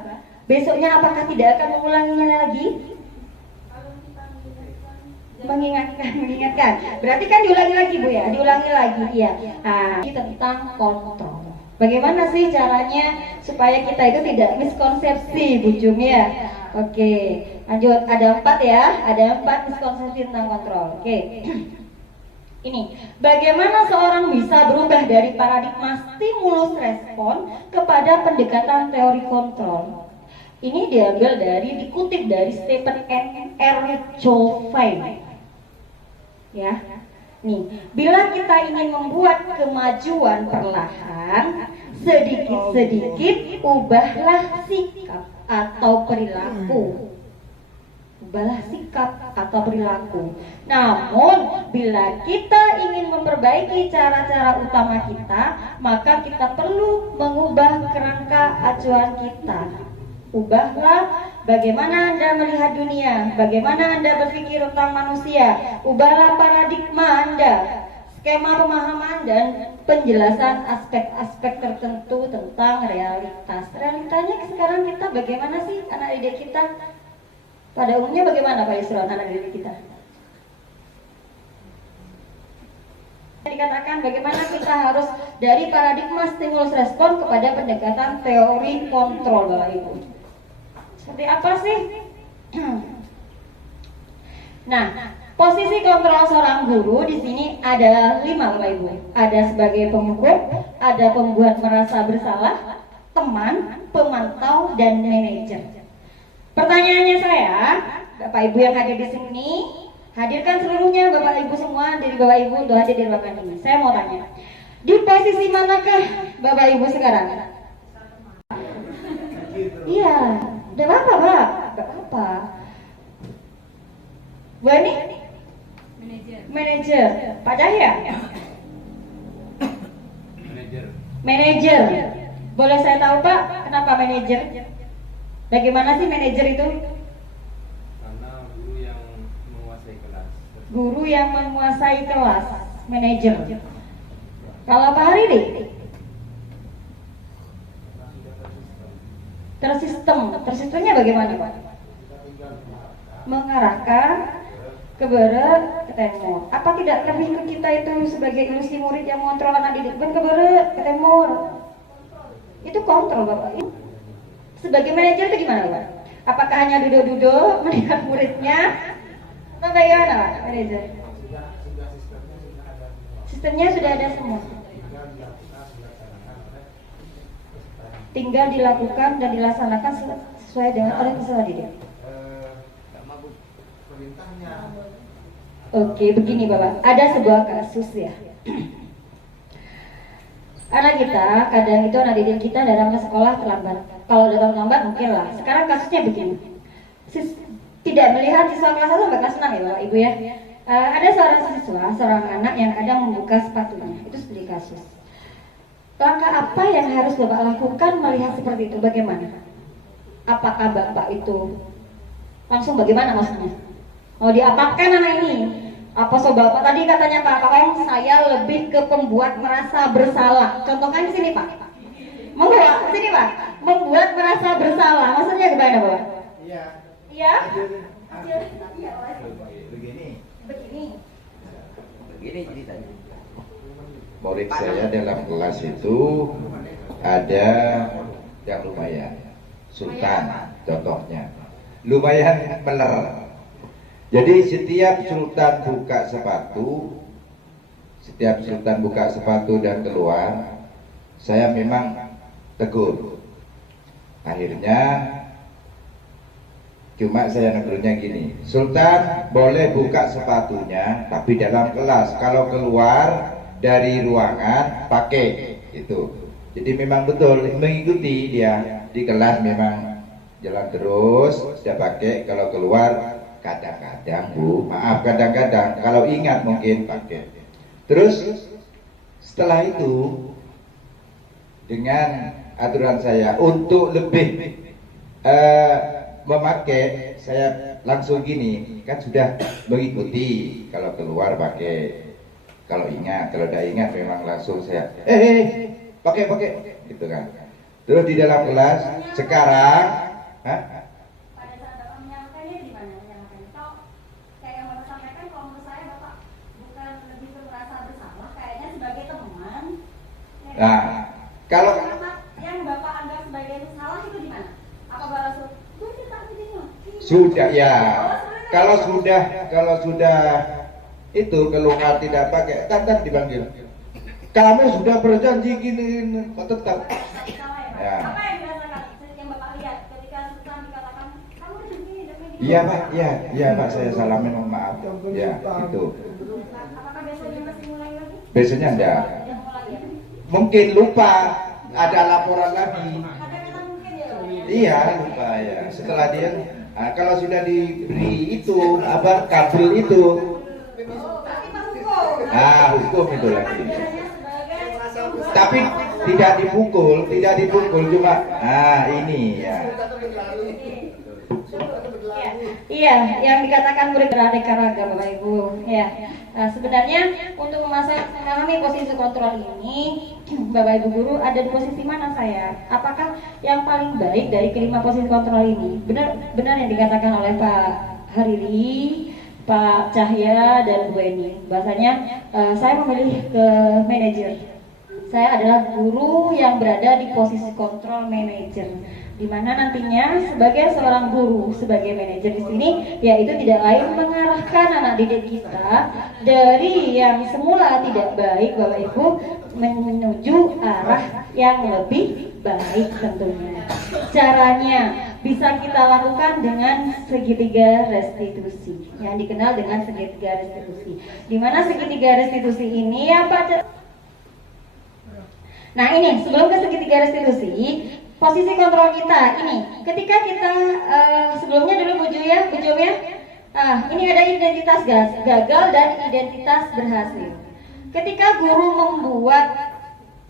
Besoknya apakah tidak akan mengulanginya lagi? Kalau kita Mengingatkan. Berarti kan diulangi lagi Bu ya? Diulangi lagi, iya. Nah, ini tentang kontrol. Bagaimana sih caranya supaya kita itu tidak miskonsepsi Bu Jum ya? Oke, lanjut. Ada 4 ya. Ada 4 miskonsepsi tentang kontrol. Oke. Ini, bagaimana seorang bisa berubah dari paradigma stimulus respon kepada pendekatan teori kontrol? Ini dikutip dari Stephen R. Covey. Ya, nih, bila kita ingin membuat kemajuan perlahan, sedikit-sedikit ubahlah sikap atau perilaku. Ubahlah sikap atau perilaku. Namun, bila kita ingin memperbaiki cara-cara utama kita, maka kita perlu mengubah kerangka acuan kita. Ubahlah bagaimana Anda melihat dunia, bagaimana Anda berpikir tentang manusia. Ubahlah paradigma Anda, skema pemahaman dan penjelasan aspek-aspek tertentu tentang realitas. Realitanya sekarang kita bagaimana sih anak didik kita? Pada umumnya bagaimana Pak Yusron anak didik kita? Dikatakan bagaimana kita harus dari paradigma stimulus respon kepada pendekatan teori kontrol Bapak Ibu. Seperti apa sih? Nah, posisi kontrol seorang guru di sini ada 5 Bapak Ibu. Ada sebagai pengukur, ada pembuat merasa bersalah, teman, pemantau, dan manajer. Pertanyaannya saya, Bapak Ibu yang hadir di sini, hadirkan seluruhnya Bapak Ibu semua dari Bapak Ibu untuk hadir di ruangan ini. Saya mau tanya, di posisi manakah Bapak Ibu sekarang? Iya, udah apa Pak? Gak apa. Bu Ani? Manajer. Pak Cahya? Manajer. Boleh saya tahu Pak, kenapa manajer? Bagaimana sih manajer itu? Karena guru yang menguasai kelas. Guru yang menguasai kelas, manajer. Kalau Pak Haridi? Tersistemnya bagaimana Pak? mengarahkan ke barat, ke timur. Apa tidak lebih ke kita itu sebagai ilusi murid yang mengontrol anak didik ke barat, ke timur? Itu kontrol Bapak. Sebagai manajer itu gimana Pak? Apakah hanya duduk-duduk melihat muridnya? Atau bagaimana Pak, manajer? Sistemnya sudah ada semua. Tinggal dilakukan dan dilaksanakan sesuai dengan oleh peserta didik. Oke, begini Bapak, ada sebuah kasus ya. Anak kita, kadang itu anak didik kita datang ke sekolah terlambat. Kalau datang terlambat mungkin lah. Sekarang kasusnya begini. Tidak melihat siswa kelas 1 sampai kelas 6 ya Bapak Ibu ya. Ada seorang siswa, seorang anak yang kadang membuka sepatunya. Itu seperti kasus. Langkah apa yang harus Bapak lakukan melihat seperti itu? Bagaimana? Apakah Bapak itu langsung bagaimana maksudnya? Mau diapakan anak ini? Apa so Bapak tadi katanya Pak, Pak saya lebih ke pembuat merasa bersalah. Contohkan di sini Pak. Membuat sini Pak, membuat merasa bersalah. Maksudnya gimana Bapak? Iya. Iya? Begini ceritanya. Murid saya dalam kelas itu ada yang lumayan, Sultan contohnya, lumayan beler. Jadi setiap Sultan buka sepatu dan keluar, saya memang tegur. Akhirnya cuma saya negurnya gini, Sultan boleh buka sepatunya tapi dalam kelas, kalau keluar dari ruangan pakai itu. Jadi memang betul mengikuti dia di kelas, memang jalan terus dia pakai, kalau keluar kadang-kadang Bu, maaf kadang-kadang kalau ingat mungkin pakai. Terus setelah itu dengan aturan saya untuk lebih memakai, saya langsung gini, kan sudah mengikuti, kalau keluar pakai, kalau ingat, kalau tidak ingat memang langsung saya pakai gitu kan. Terus di dalam kelas sekarang Pada saat Bapak menyampaikannya di mana? Menyampaikan kalau kayak yang Bapak sampaikan, kalau menurut saya Bapak bukan lebih merasa bersalah, kayaknya sebagai teman. nah kalau Yang Bapak anggap sebagai salah itu di mana? Apa Bapak langsung sudah ya, kalau sudah itu keluar tidak pakai, tetap dipanggil. Kamu sudah berjanji gini, kok tetap? Ya. Apa yang dirasakan? Yang Bapak lihat ketika Sultan dikatakan kamu udah begini, Iya Pak, iya Pak, saya salamin, mohon maaf. Ya itu. Apakah biasanya masih mulai lagi? Biasanya enggak. Mungkin lupa, ada laporan lagi. Ada kata mungkin ya? Iya lupa ya. Setelah dia, kalau sudah diberi itu apa kabel itu, hukum itu lagi. Tapi tidak dipukul cuma ini ya. Iya, yang dikatakan murid beraneka ragam Bapak Ibu. Ya, sebenarnya untuk memahami posisi kontrol ini, Bapak Ibu guru, ada di posisi mana saya? Apakah yang paling baik dari kelima posisi kontrol ini? Benar yang dikatakan oleh Pak Hariri, Pak Cahya dan Bu Eni. Bahasanya saya memilih ke manajer. Saya adalah guru yang berada di posisi kontrol manajer, di mana nantinya sebagai seorang guru, sebagai manajer di sini, yaitu tidak lain mengarahkan anak didik kita dari yang semula tidak baik, Bapak Ibu, menuju arah yang lebih baik tentunya. Caranya bisa kita lakukan dengan segitiga restitusi, yang dikenal dengan segitiga restitusi. Di mana segitiga restitusi ini apa? Nah ini sebelum ke segitiga restitusi, posisi kontrol kita ini, ketika kita sebelumnya dulu Bu Jo ya, ini ada identitas gagal dan identitas berhasil. Ketika guru membuat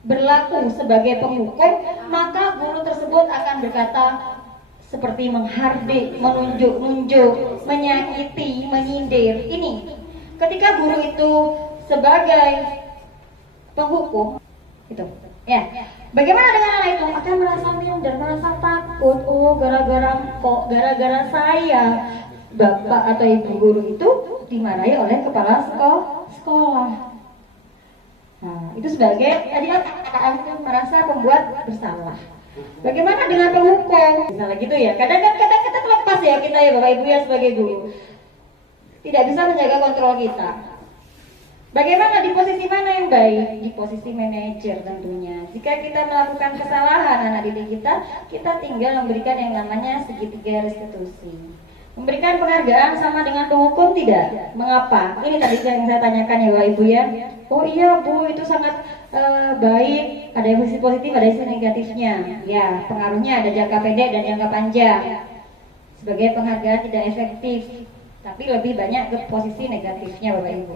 berlaku sebagai penghukum, maka guru tersebut akan berkata seperti menghardik, menunjuk-nunjuk, menyakiti, menyindir. Ini ketika guru itu sebagai penghukum, itu ya. Bagaimana dengan anak itu? Akan merasa minder, merasa takut. Oh, gara-gara saya bapak atau ibu guru itu dimarahi oleh kepala sekolah. Nah, itu sebagai tadi kan merasa pembuat bersalah. Bagaimana dengan penghukum? Misalnya gitu ya. Kadang-kadang kita terlepas ya kita ya Bapak Ibu ya sebagai guru. Tidak bisa menjaga kontrol kita. Bagaimana di posisi mana yang baik? Di posisi manajer tentunya. Jika kita melakukan kesalahan anak didik kita tinggal memberikan yang namanya segitiga restitusi. Memberikan penghargaan sama dengan penghukum tidak? Mengapa? Ini tadi yang saya tanyakan ya Bapak Ibu ya. Oh iya Bu, itu sangat baik. Ada sisi positif, ada sisi negatifnya. Ya, pengaruhnya ada jangka pendek dan jangka panjang. Sebagai penghargaan tidak efektif, tapi lebih banyak ke posisi negatifnya Bapak Ibu.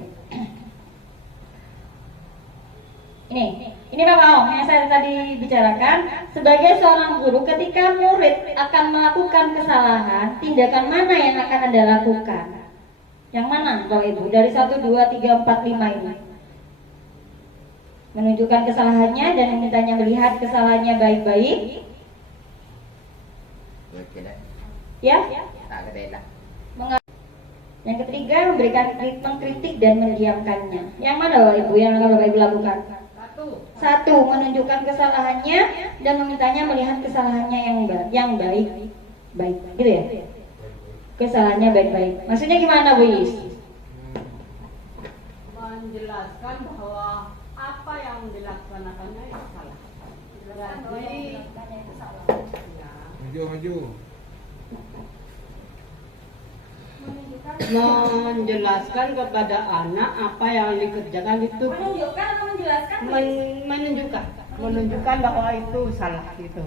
Ini Bapak Om yang saya tadi bicarakan. Sebagai seorang guru, ketika murid akan melakukan kesalahan, tindakan mana yang akan Anda lakukan? Yang mana Bapak Ibu? Dari 1, 2, 3, 4, 5 ini. Menunjukkan kesalahannya dan memintanya melihat kesalahannya baik-baik. Ya? Yang ketiga, memberikan mengkritik dan mendiamkannya. Yang mana Bapak Ibu yang akan Bapak Ibu lakukan? Satu, menunjukkan kesalahannya dan memintanya melihat kesalahannya yang baik, gitu ya. Kesalahannya baik-baik. Maksudnya gimana Bu Is? Menjelaskan bahwa apa yang dilaksanakannya itu salah. Jadi Maju. menjelaskan kepada anak apa yang dikerjakan itu, Menunjukkan atau menjelaskan? menunjukkan bahwa itu salah gitu.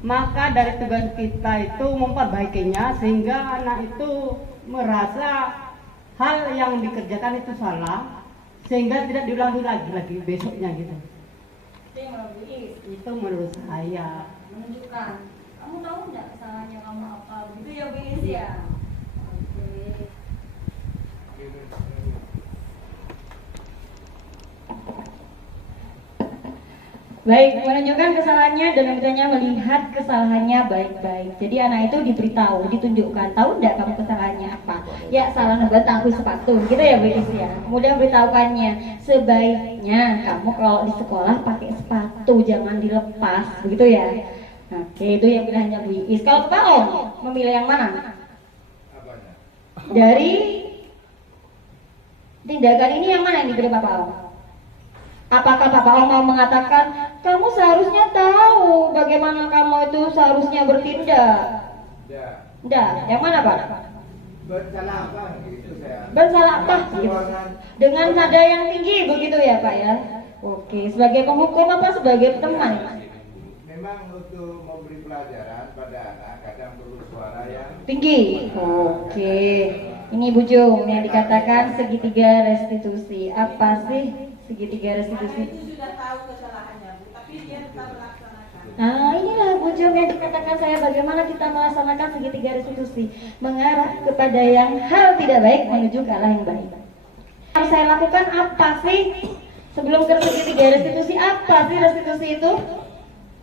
Maka dari tugas kita itu memperbaikinya sehingga anak itu merasa hal yang dikerjakan itu salah sehingga tidak diulangi lagi besoknya gitu. Itu menurut saya. Menunjukkan. Kamu tahu nggak kesalahannya kamu apa? Begitu ya Bu Is ya. Baik, menunjukkan kesalahannya dan memintanya melihat kesalahannya baik-baik. Jadi anak itu diberitahu, ditunjukkan, tahu enggak kamu kesalahannya apa? Ya, salah nebat tangku sepatu, gitu ya Bu Is ya. Kemudian beritahukannya, sebaiknya kamu kalau di sekolah pakai sepatu, jangan dilepas, begitu ya. Oke, itu yang pilihannya Bu Is. Kalau Pak Om, memilih yang mana? Dari tindakan ini yang mana yang dipilih Bapak Om? Apakah Bapak Om mau mengatakan, kamu seharusnya tahu bagaimana kamu itu seharusnya bertindak? Tidak. Yang mana Pak? Bersalah apa gitu saya. Bersalah apa? Dengan nada yang tinggi begitu ya Pak ya? Oke, sebagai penghukum apa sebagai teman? Memang untuk memberi pelajaran pada anak kadang perlu suara yang Tinggi. Oke. Ini Bu Jung yang dikatakan segitiga restitusi. Apa sih segitiga restitusi? Anak itu sudah tahu kesalahannya, Bu, tapi dia tetap melaksanakan. Nah, inilah Bu Jung yang dikatakan saya bagaimana kita melaksanakan segitiga restitusi, mengarah kepada yang hal tidak baik menuju ke arah yang baik. Yang saya lakukan apa sih? Sebelum ke segitiga restitusi, apa sih restitusi itu?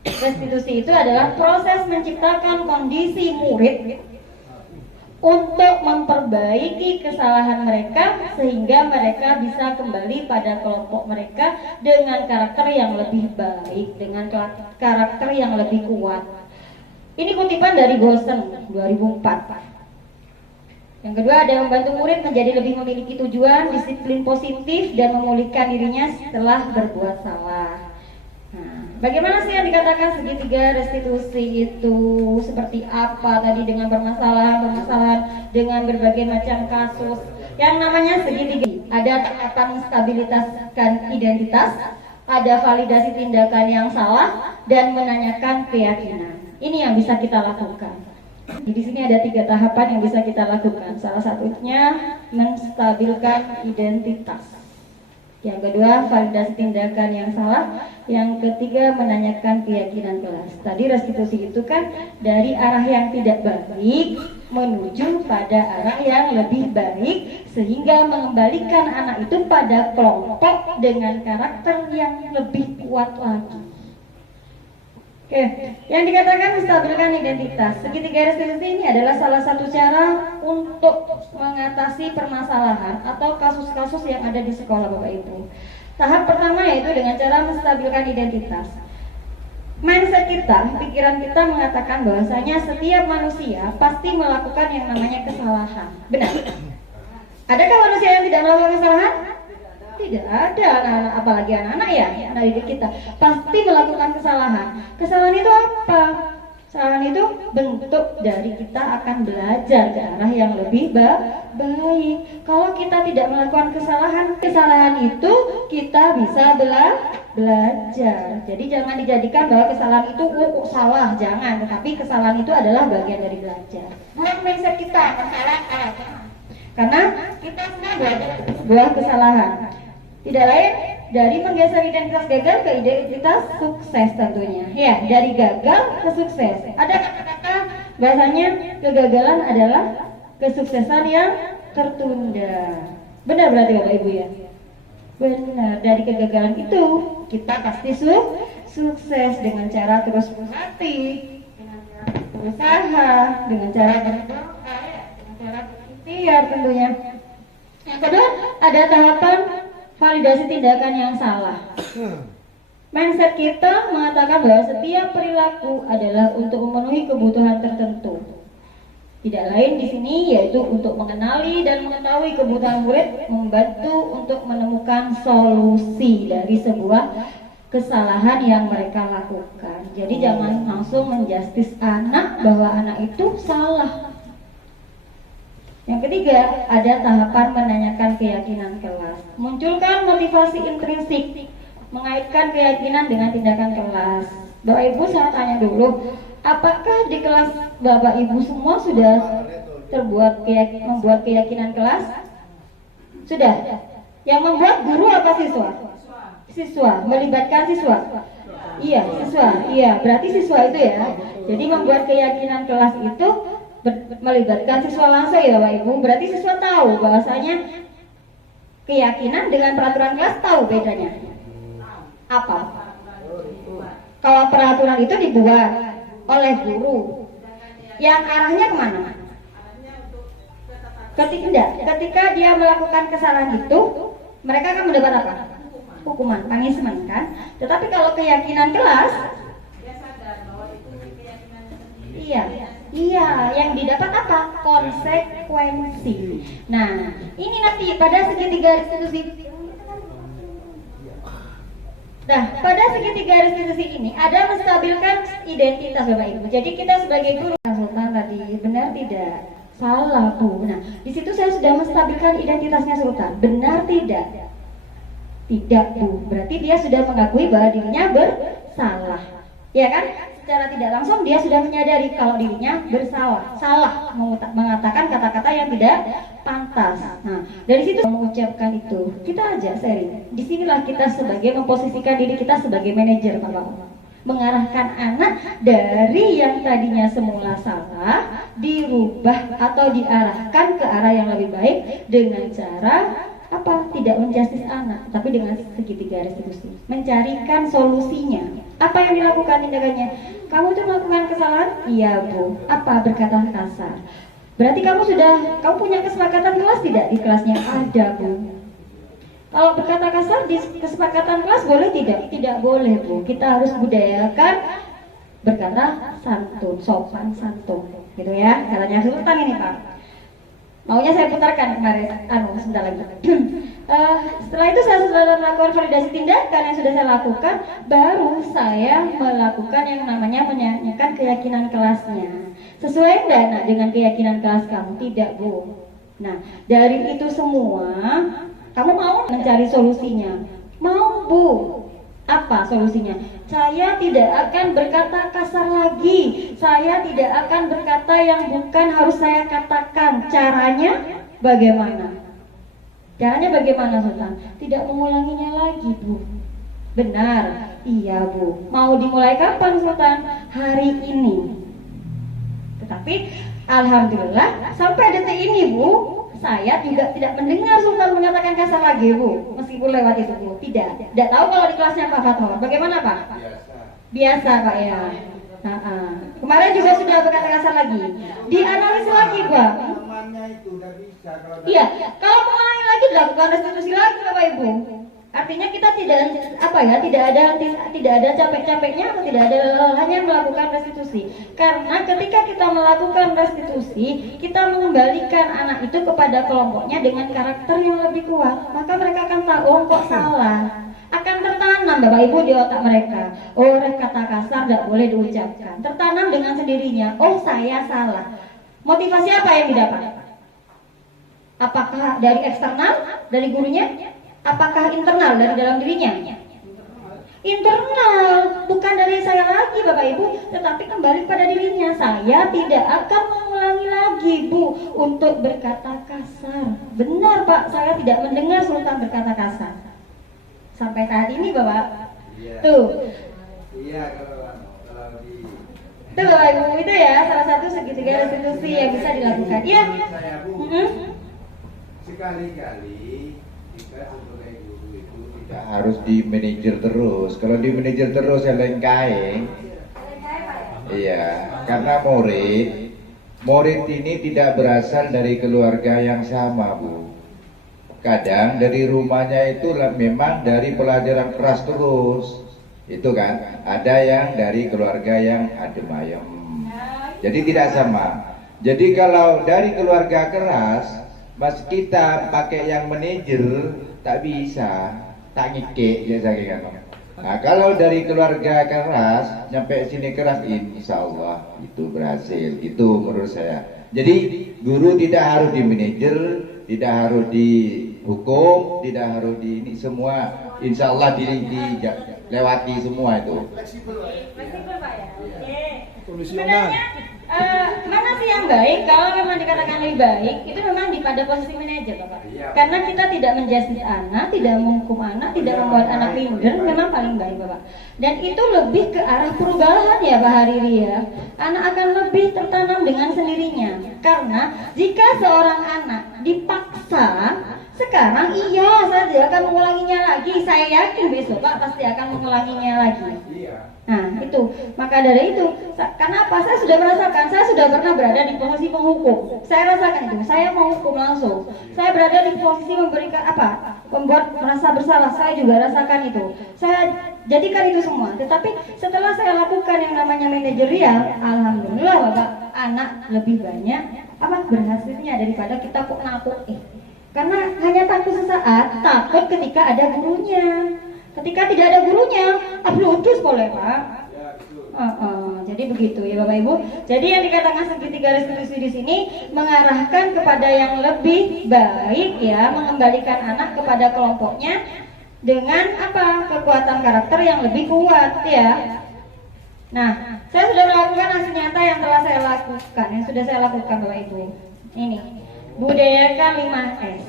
Restitusi itu adalah proses menciptakan kondisi murid untuk memperbaiki kesalahan mereka sehingga mereka bisa kembali pada kelompok mereka dengan karakter yang lebih baik, dengan karakter yang lebih kuat. Ini kutipan dari Gosen 2004. Yang kedua ada membantu murid menjadi lebih memiliki tujuan, disiplin positif dan memulihkan dirinya setelah berbuat salah. Bagaimana sih yang dikatakan segitiga restitusi itu? Seperti apa tadi dengan permasalahan dengan berbagai macam kasus. Yang namanya segitiga, ada tahapan stabilitaskan identitas, ada validasi tindakan yang salah, dan menanyakan keyakinan. Ini yang bisa kita lakukan. Di sini ada 3 tahapan yang bisa kita lakukan. Salah satunya menstabilkan identitas. Yang kedua, validasi tindakan yang salah. Yang ketiga, menanyakan keyakinan kelas. Tadi restitusi itu kan dari arah yang tidak baik menuju pada arah yang lebih baik, sehingga mengembalikan anak itu pada kelompok dengan karakter yang lebih kuat lagi. Oke, yang dikatakan menstabilkan identitas. Segitiga restitusi ini adalah salah satu cara untuk mengatasi permasalahan atau kasus-kasus yang ada di sekolah Bapak Ibu. Tahap pertama yaitu dengan cara menstabilkan identitas. Mindset kita, pikiran kita mengatakan bahwasanya setiap manusia pasti melakukan yang namanya kesalahan. Benar? Adakah manusia yang tidak melakukan kesalahan? Tidak ada, anak-anak, apalagi anak-anak ya, anak didik kita pasti melakukan kesalahan. Kesalahan itu apa? Kesalahan itu bentuk dari kita akan belajar ke arah yang lebih baik. Kalau kita tidak melakukan kesalahan itu kita bisa belajar. Jadi jangan dijadikan bahwa kesalahan itu salah, jangan. Tetapi kesalahan itu adalah bagian dari belajar. Bukan mindset kita, kesalahan. Karena kita semua belajar sebuah kesalahan. Tidak lain dari menggeser identitas gagal ke identitas sukses tentunya. Ya, dari gagal ke sukses. Ada kata-kata bahasanya kegagalan adalah kesuksesan yang tertunda. Benar berarti Bapak Ibu ya? Benar, dari kegagalan itu kita pasti sukses dengan cara terus berlatih, dengan cara berusaha, dengan cara berdoa, dengan cara berikhtiar tentunya. Yang kedua, ada tahapan validasi tindakan yang salah. Mindset kita mengatakan bahwa setiap perilaku adalah untuk memenuhi kebutuhan tertentu. Tidak lain di sini yaitu untuk mengenali dan mengetahui kebutuhan murid, membantu untuk menemukan solusi dari sebuah kesalahan yang mereka lakukan. Jadi jangan langsung menjustis anak bahwa anak itu salah. Yang ketiga, ada tahapan menanyakan keyakinan kelas. Munculkan motivasi intrinsik, mengaitkan keyakinan dengan tindakan kelas. Bapak Ibu, saya tanya dulu, apakah di kelas Bapak Ibu semua sudah membuat keyakinan kelas? Sudah. Yang membuat guru apa siswa? Siswa, melibatkan siswa. Iya, siswa. Iya, berarti siswa itu ya. Jadi membuat keyakinan kelas itu melibatkan siswa langsung ya Bapak Ibu. Berarti siswa tahu bahwasanya keyakinan dengan peraturan kelas tahu bedanya. Apa? Kalau peraturan itu dibuat oleh guru, yang arahnya kemana? Ketika dia melakukan kesalahan itu, mereka akan mendapat apa? Hukuman, punishment kan? Tetapi kalau keyakinan kelas, Iya, yang didapat apa? Konsekuensi. Nah, ini nanti pada segitiga restitusi. Nah, pada segitiga restitusi ini ada menstabilkan identitas Bapak Ibu. Jadi kita sebagai guru Sultan tadi benar tidak? Salah Bu. Nah, di situ saya sudah menstabilkan identitasnya Sultan. Benar tidak? Tidak Bu. Berarti dia sudah mengakui bahwa dirinya bersalah. Ya kan? Secara tidak langsung dia sudah menyadari kalau dirinya bersalah, salah mengatakan kata-kata yang tidak pantas. Nah, dari situ mengucapkan itu, kita aja sharing. Disinilah kita sebagai memposisikan diri kita sebagai manajer, Bapak. Mengarahkan anak dari yang tadinya semula salah dirubah atau diarahkan ke arah yang lebih baik dengan cara apa? Tidak menjustis anak, tapi dengan segitiga restitusi, mencarikan solusinya. Apa yang dilakukan tindakannya? Kamu itu melakukan kesalahan? Iya Bu. Apa? Berkata kasar. Berarti kamu punya kesepakatan kelas tidak? Di kelasnya ada Bu. Kalau berkata kasar di kesepakatan kelas boleh tidak? Tidak boleh Bu. Kita harus budayakan berkata santun, sopan santun, gitu ya. Katanya Sultan ini Pak. Maunya saya putarkan kemarin, sebentar lagi. Setelah itu saya sudah melakukan validasi tindakan yang sudah saya lakukan, baru saya melakukan yang namanya menanyakan keyakinan kelasnya. Sesuai enggak dengan keyakinan kelas kamu? Tidak Bu. Nah, dari itu semua, kamu mau mencari solusinya? Mau Bu. Apa solusinya? Saya tidak akan berkata kasar lagi. Saya tidak akan berkata yang bukan harus saya katakan. Caranya bagaimana? Caranya bagaimana Sultan? Tidak mengulanginya lagi Bu. Benar? Iya Bu. Mau dimulai kapan Sultan? Hari ini. Tetapi alhamdulillah sampai detik ini Bu, saya juga tidak mendengar Sultan mengatakan kasar lagi Bu, meskipun lewat itu Bu. Tidak tahu kalau di kelasnya Pak Fatwa. Bagaimana Pak? Biasa Pak ya. Kemarin juga sudah berkata kasar lagi. Dianalisis lagi Pak. Temannya itu udah bisa kalau Iya, kalau mengulangi lagi dilakukan restitusi lagi Bapak Ibu. Artinya kita tidak ada capek-capeknya atau tidak ada hanya melakukan restitusi. Karena ketika kita melakukan restitusi, kita mengembalikan anak itu kepada kelompoknya dengan karakter yang lebih kuat. Maka mereka akan tahu, oh kok salah. Akan tertanam Bapak Ibu di otak mereka. Oh, kata kasar tidak boleh diucapkan. Tertanam dengan sendirinya. Oh, saya salah. Motivasi apa yang didapat? Apakah dari eksternal, dari gurunya? Apakah internal dari dalam dirinya? Internal, bukan dari saya lagi Bapak Ibu, tetapi kembali pada dirinya. Saya tidak akan mengulangi lagi Bu untuk berkata kasar. Benar Pak, saya tidak mendengar Sultan berkata kasar sampai saat ini Bapak. Iya. Tuh. Iya kalau di Itu Bapak Ibu, itu ya salah satu segitiga restitusi yang bisa dilakukan. Iya. Saya Bu, sekali-kali kita sebagai guru itu Tidak harus di manajer terus. Kalau di manajer terus ya lengkai. Iya, karena murid ini tidak berasal dari keluarga yang sama Bu. Kadang dari rumahnya itu memang dari pelajaran keras terus. Itu kan, ada yang dari keluarga yang adem ayem. Jadi tidak sama. Jadi kalau dari keluarga keras, mas kita pakai yang manajer tak bisa, tak ngikik biasa kan. Nah kalau dari keluarga keras nyampe sini keras, insya Allah itu berhasil. Itu menurut saya. Jadi guru tidak harus di manajer, tidak harus di hukum, tidak harus di ini semua. Insya Allah dilewati semua itu. Fleksibel Pak ya. Sebenarnya mana sih yang baik? Kalau memang dikatakan lebih baik, itu memang pada posisi manajer Bapak. Karena kita tidak menjudge anak, tidak menghukum anak, tidak membuat anak minder, memang paling baik Bapak. Dan itu lebih ke arah perubahan ya Pak Hariri ya. Anak akan lebih tertanam dengan sendirinya. Karena jika seorang anak dipaksa, sekarang iya saya tidak akan mengulanginya lagi. Saya yakin besok Pak pasti akan mengulanginya lagi. Nah itu, maka dari itu, karena apa? Saya sudah merasakan, saya sudah pernah berada di posisi penghukum. Saya rasakan itu, saya mau hukum langsung. Saya berada di posisi memberikan apa? Membuat merasa bersalah, saya juga rasakan itu. Saya jadikan itu semua. Tetapi setelah saya lakukan yang namanya manajerial, alhamdulillah Bapak, anak lebih banyak apa berhasilnya daripada kita kok nakut. Karena hanya takut sesaat, takut ketika ada gurunya. Ketika tidak ada gurunya, abludus boleh Pak. Jadi begitu ya Bapak Ibu. Jadi yang dikatakan segitiga restitusi di sini mengarahkan kepada yang lebih baik ya, mengembalikan anak kepada kelompoknya dengan apa? Kekuatan karakter yang lebih kuat ya. Nah, saya sudah melakukan hasil nyata yang telah saya lakukan, yang sudah saya lakukan Bapak Ibu. Ini budayakan 5S.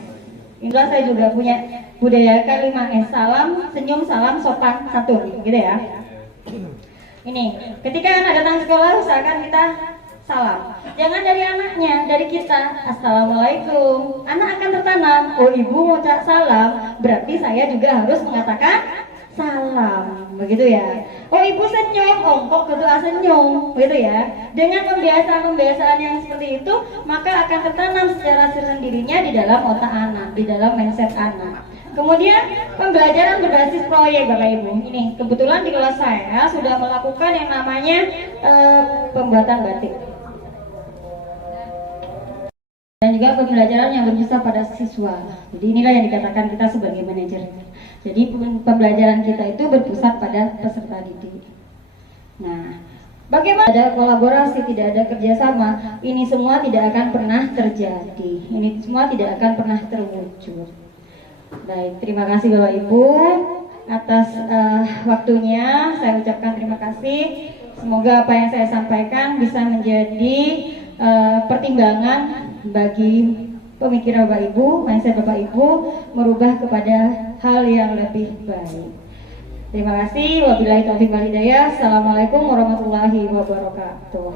Inilah saya juga punya budayakan 5S. Salam, senyum, salam, sopan, santun, gitu ya. Ini, ketika anak datang sekolah, usahakan kita salam. Jangan dari anaknya, dari kita. Assalamualaikum. Anak akan tertanam. Oh ibu mau salam, berarti saya juga harus mengatakan salam, begitu ya. Oh ibu senyum, oh kok kedua senyum, begitu ya. Dengan pembiasaan yang seperti itu, maka akan tertanam secara sendirinya di dalam otak anak, di dalam mindset anak. Kemudian pembelajaran berbasis proyek Bapak Ibu. Ini kebetulan di kelas saya sudah melakukan yang namanya pembuatan batik. Dan juga pembelajaran yang berkisar pada siswa. Jadi inilah yang dikatakan kita sebagai manajer. Jadi pembelajaran kita itu berpusat pada peserta didik. Nah, bagaimana ada kolaborasi, tidak ada kerjasama, ini semua tidak akan pernah terjadi. Ini semua tidak akan pernah terwujud. Baik, terima kasih Bapak Ibu atas waktunya. Saya ucapkan terima kasih. Semoga apa yang saya sampaikan bisa menjadi pertimbangan bagi pemikiran Bapak Ibu, mindset Bapak Ibu merubah kepada hal yang lebih baik. Terima kasih. Wabillahi taufiq wal hidayah. Assalamualaikum warahmatullahi wabarakatuh.